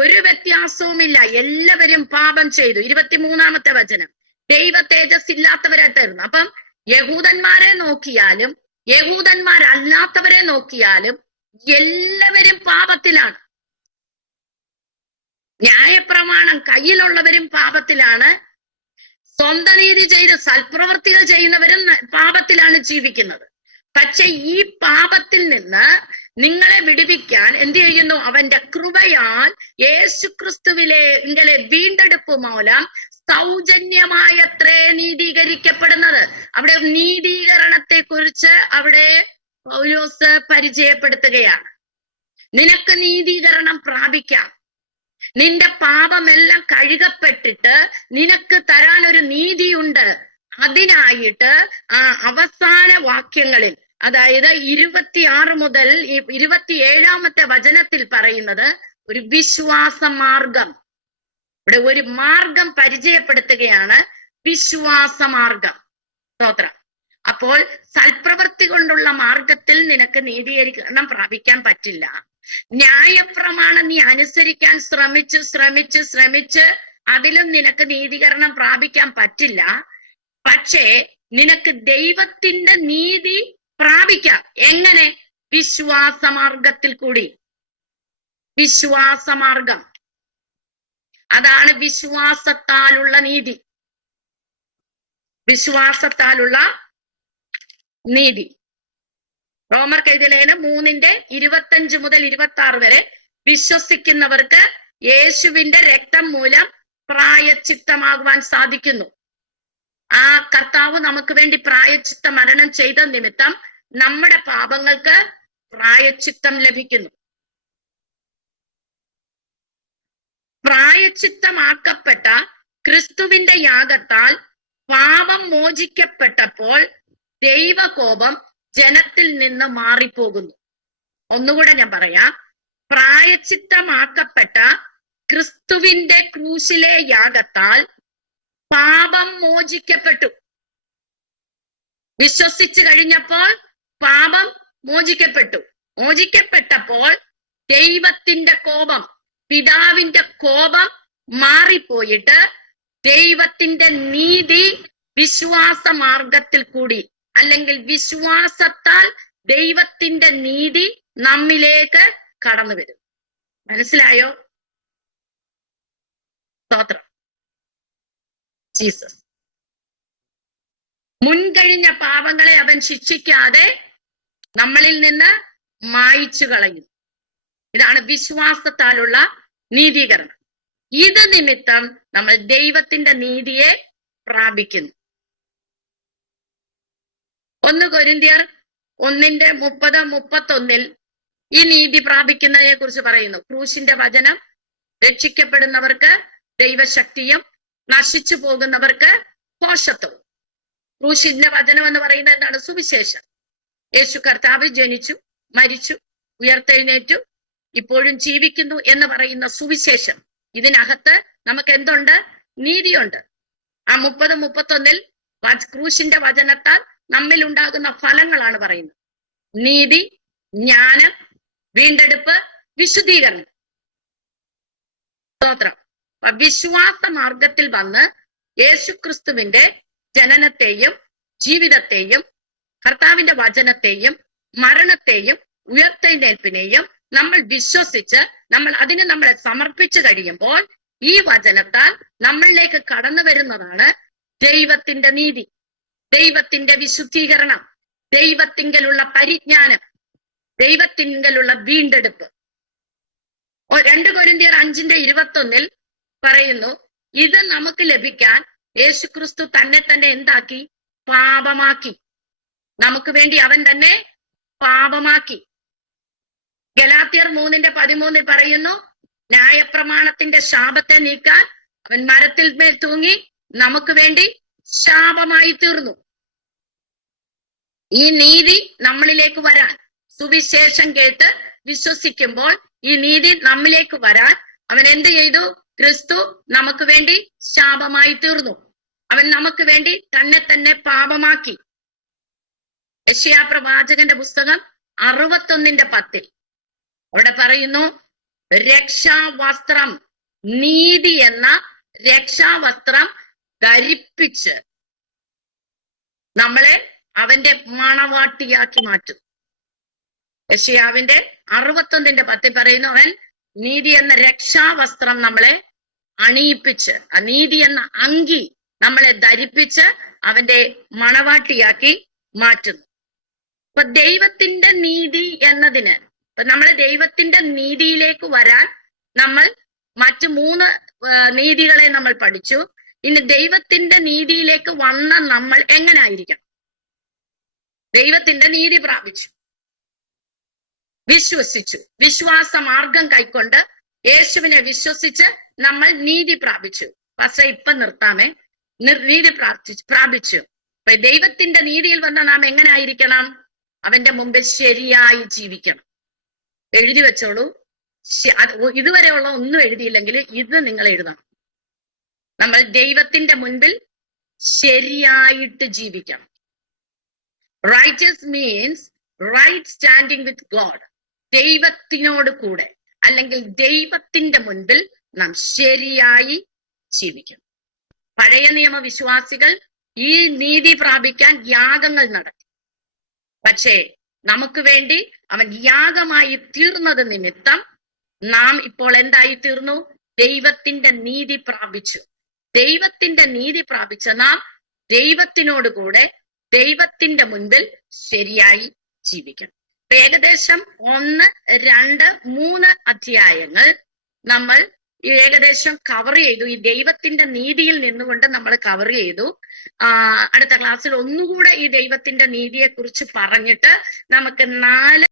ഒരു വ്യത്യാസവുമില്ല, എല്ലാവരും പാപം ചെയ്തു. 23-ാമത്തെ വചനം, ദൈവ തേജസ് ഇല്ലാത്തവരായിട്ടായിരുന്നു. അപ്പം യഹൂദന്മാരെ നോക്കിയാലും യഹൂദന്മാരല്ലാത്തവരെ നോക്കിയാലും എല്ലാവരും പാപത്തിലാണ്. ന്യായപ്രമാണം കയ്യിലുള്ളവരും പാപത്തിലാണ്. സ്വന്തം നീതി ചെയ്ത് സൽപ്രവർത്തികൾ ചെയ്യുന്നവരും പാപത്തിലാണ് ജീവിക്കുന്നത്. പക്ഷെ ഈ പാപത്തിൽ നിന്ന് നിങ്ങളെ വിടുവിക്കാൻ എന്ത് ചെയ്യുന്നു? അവന്റെ കൃപയാൽ യേശുക്രിസ്തുവിലെ വീണ്ടെടുപ്പ് മൂലം സൗജന്യമായത്രേ നീതീകരിക്കപ്പെടുന്നത്. അവിടെ നീതീകരണത്തെ കുറിച്ച് അവിടെ പൗലോസ് പരിചയപ്പെടുത്തുകയാണ്. നിനക്ക് നീതീകരണം പ്രാപിക്കാം. നിന്റെ പാപമെല്ലാം കഴുകപ്പെട്ടിട്ട് നിനക്ക് തരാൻ ഒരു നീതിയുണ്ട്. അതിനായിട്ട് അവസാന വാക്യങ്ങളിൽ, അതായത് 26 മുതൽ 27-ാമത്തെ വചനത്തിൽ പറയുന്നത് ഒരു വിശ്വാസ മാർഗം. ഇവിടെ ഒരു മാർഗം പരിചയപ്പെടുത്തുകയാണ്, വിശ്വാസ മാർഗം. സ്തോത്രം. അപ്പോൾ സൽപ്രവൃത്തി കൊണ്ടുള്ള മാർഗത്തിൽ നിനക്ക് നീതീകരണം പ്രാപിക്കാൻ പറ്റില്ല. ന്യായപ്രമാണം നീ അനുസരിക്കാൻ ശ്രമിച്ച് അതിലും നിനക്ക് നീതീകരണം പ്രാപിക്കാൻ പറ്റില്ല. പക്ഷേ നിനക്ക് ദൈവത്തിന്റെ നീതി പ്രാപിക്കാം. എങ്ങനെ? വിശ്വാസമാർഗത്തിൽ കൂടി. വിശ്വാസമാർഗം, അതാണ് വിശ്വാസത്താലുള്ള നീതി. വിശ്വാസത്താലുള്ള നീതി. റോമർക്ക് എഴുതിയ ലേഖനം 3:25 മുതൽ 26 വരെ വിശ്വസിക്കുന്നവർക്ക് യേശുവിന്റെ രക്തം മൂലം പ്രായശ്ചിത്തമാകുവാൻ സാധിക്കുന്നു. ആ കർത്താവ് നമുക്ക് വേണ്ടി പ്രായശ്ചിത്ത മരണം ചെയ്ത നിമിത്തം നമ്മുടെ പാപങ്ങൾക്ക് പ്രായശ്ചിത്തം ലഭിക്കുന്നു. പ്രായശ്ചിത്തമാക്കപ്പെട്ട ക്രിസ്തുവിന്റെ യാഗത്താൽ പാപം മോചിക്കപ്പെട്ടപ്പോൾ ദൈവകോപം ജനത്തിൽ നിന്ന് മാറിപ്പോകുന്നു. ഒന്നുകൂടെ ഞാൻ പറയാം. പ്രായശ്ചിത്തമാക്കപ്പെട്ട ക്രിസ്തുവിന്റെ ക്രൂശിലെ യാഗത്താൽ പാപം മോചിക്കപ്പെട്ടു. വിശ്വസിച്ചു കഴിഞ്ഞപ്പോൾ പാപം മോചിക്കപ്പെട്ടു. മോചിക്കപ്പെട്ടപ്പോൾ ദൈവത്തിന്റെ കോപം, പിതാവിന്റെ കോപം മാറിപ്പോയിട്ട് ദൈവത്തിന്റെ നീതി വിശ്വാസ മാർഗത്തിൽ കൂടി, അല്ലെങ്കിൽ വിശ്വാസത്താൽ ദൈവത്തിന്റെ നീതി നമ്മിലേക്ക് കടന്നു വരും. മനസ്സിലായോ? സ്തോത്രം. ജീസസ് മുൻകഴിഞ്ഞ പാപങ്ങളെ അവൻ ശിക്ഷിക്കാതെ നമ്മളിൽ നിന്ന് മായിച്ചു കളയും. ഇതാണ് വിശ്വാസത്താലുള്ള നീതീകരണം. ഇത് നിമിത്തം നമ്മൾ ദൈവത്തിന്റെ നീതിയെ പ്രാപിക്കുന്നു. 1 കൊരിന്ത്യർ 1:30-31 ഈ നീതി പ്രാപിക്കുന്നതിനെ കുറിച്ച് പറയുന്നു. ക്രൂശിന്റെ വചനം രക്ഷിക്കപ്പെടുന്നവർക്ക് ദൈവശക്തിയും നശിച്ചു പോകുന്നവർക്ക് ദോഷത്വവും. ക്രൂശിന്റെ വചനം എന്ന് പറയുന്നത് എന്താണ്? സുവിശേഷം. യേശു കർത്താവ് ജനിച്ചു, മരിച്ചു, ഉയർത്തെഴുന്നേറ്റു, ഇപ്പോഴും ജീവിക്കുന്നു എന്ന് പറയുന്ന സുവിശേഷം. ഇതിനകത്ത് നമുക്ക് എന്തുണ്ട്? നീതിയുണ്ട്. ആ 30-31 ക്രൂശിന്റെ വചനത്താൽ നമ്മിൽ ഉണ്ടാകുന്ന ഫലങ്ങളാണ് പറയുന്നത്. നീതി, ജ്ഞാനം, വീണ്ടെടുപ്പ്, വിശുദ്ധീകരണം. സ്തോത്രം. വിശ്വാസ മാർഗത്തിൽ വന്ന് യേശുക്രിസ്തുവിന്റെ ജനനത്തെയും ജീവിതത്തെയും കർത്താവിന്റെ വചനത്തെയും മരണത്തെയും ഉയർത്തെഴുന്നേൽപ്പിനെയും നമ്മൾ വിശ്വസിച്ച് അതിന് നമ്മളെ സമർപ്പിച്ചു കഴിയുമ്പോൾ ഈ വചനത്താൽ നമ്മളിലേക്ക് കടന്നു വരുന്നതാണ് ദൈവത്തിന്റെ നീതി, ദൈവത്തിന്റെ വിശുദ്ധീകരണം, ദൈവത്തിങ്കലുള്ള പരിജ്ഞാനം, ദൈവത്തിങ്കലുള്ള വീണ്ടെടുപ്പ്. 2 കൊരിന്ത്യർ 5:21 പറയുന്നു, ഇത് നമുക്ക് ലഭിക്കാൻ യേശുക്രിസ്തു തന്നെ എന്താക്കി? പാപമാക്കി. നമുക്ക് വേണ്ടി അവൻ തന്നെ പാപമാക്കി. ഗലാത്യർ 3:13 പറയുന്നു, ന്യായപ്രമാണത്തിന്റെ ശാപത്തെ നീക്കാൻ അവൻ മരത്തിൽ മേൽ തൂങ്ങി നമുക്ക് വേണ്ടി ശാപമായി തീർന്നു. ഈ നീതി നമ്മളിലേക്ക് വരാൻ, സുവിശേഷം കേട്ട് വിശ്വസിക്കുമ്പോൾ ഈ നീതി നമ്മിലേക്ക് വരാൻ അവൻ എന്ത് ചെയ്തു? ക്രിസ്തു നമുക്ക് വേണ്ടി ശാപമായി തീർന്നു. അവൻ നമുക്ക് വേണ്ടി തന്നെ പാപമാക്കി. യെശയ്യാ പ്രവാചകന്റെ പുസ്തകം 61:10 അവിടെ പറയുന്നു, രക്ഷാവസ്ത്രം, നീതി എന്ന രക്ഷാവസ്ത്രം ധരിപ്പിച്ച് നമ്മളെ അവന്റെ മണവാട്ടിയാക്കി മാറ്റും. യെശയ്യാവിന്റെ 61:10 പറയുന്നു, അവൻ നീതി എന്ന രക്ഷാവസ്ത്രം നമ്മളെ അണിയിപ്പിച്ച്, ആ നീതി എന്ന അങ്കി നമ്മളെ ധരിപ്പിച്ച് അവന്റെ മണവാട്ടിയാക്കി മാറ്റുന്നു. അപ്പൊ ദൈവത്തിന്റെ നീതി എന്നതിന് നമ്മളെ ദൈവത്തിന്റെ നീതിയിലേക്ക് വരാൻ നമ്മൾ മറ്റു 3 നീതികളെ നമ്മൾ പഠിച്ചു. ഇനി ദൈവത്തിന്റെ നീതിയിലേക്ക് വന്ന നമ്മൾ എങ്ങനായിരിക്കണം? ദൈവത്തിന്റെ നീതി പ്രാപിച്ചു, വിശ്വസിച്ചു, വിശ്വാസ മാർഗം കൈക്കൊണ്ട് യേശുവിനെ വിശ്വസിച്ച് നമ്മൾ നീതി പ്രാപിച്ചു. പക്ഷെ ഇപ്പൊ നിർത്താമേ, നീതി പ്രാപിച്ചു. അപ്പൊ ദൈവത്തിന്റെ നീതിയിൽ വന്ന നാം എങ്ങനെ ആയിരിക്കണം? അവന്റെ മുമ്പിൽ ശരിയായി ജീവിക്കണം. എഴുതി വെച്ചോളൂ. ഇതുവരെയുള്ള ഒന്നും എഴുതിയില്ലെങ്കിൽ ഇത് നിങ്ങൾ എഴുതണം. നമ്മൾ ദൈവത്തിന്റെ മുൻപിൽ ശരിയായിട്ട് ജീവിക്കണം. Righteous means right standing with God. ദൈവത്തിനോട് കൂടെ അല്ലെങ്കിൽ ദൈവത്തിന്റെ മുൻപിൽ നാം ശരിയായി ജീവിക്കണം. പഴയ നിയമ വിശ്വാസികൾ ഈ നീതി പ്രാപിക്കാൻ യാഗങ്ങൾ നടത്തി. പക്ഷേ നമുക്ക് വേണ്ടി അവൻ യാഗമായി തീർന്നത് നിമിത്തം നാം ഇപ്പോൾ എന്തായി തീർന്നു? ദൈവത്തിന്റെ നീതി പ്രാപിച്ചു. ദൈവത്തിന്റെ നീതി പ്രാപിച്ച നാം ദൈവത്തിനോട് കൂടെ ദൈവത്തിന്റെ മുൻപിൽ ശരിയായി ജീവിക്കണം. ഏകദേശം 1, 2, 3 അധ്യായങ്ങൾ നമ്മൾ ഏകദേശം കവർ ചെയ്തു. ഈ ദൈവത്തിന്റെ നീതിയിൽ നിന്നുകൊണ്ട് നമ്മൾ കവർ ചെയ്തു. അടുത്ത ക്ലാസ്സിൽ ഒന്നുകൂടെ ഈ ദൈവത്തിന്റെ നീതിയെ കുറിച്ച് പറഞ്ഞിട്ട് നമുക്ക് 4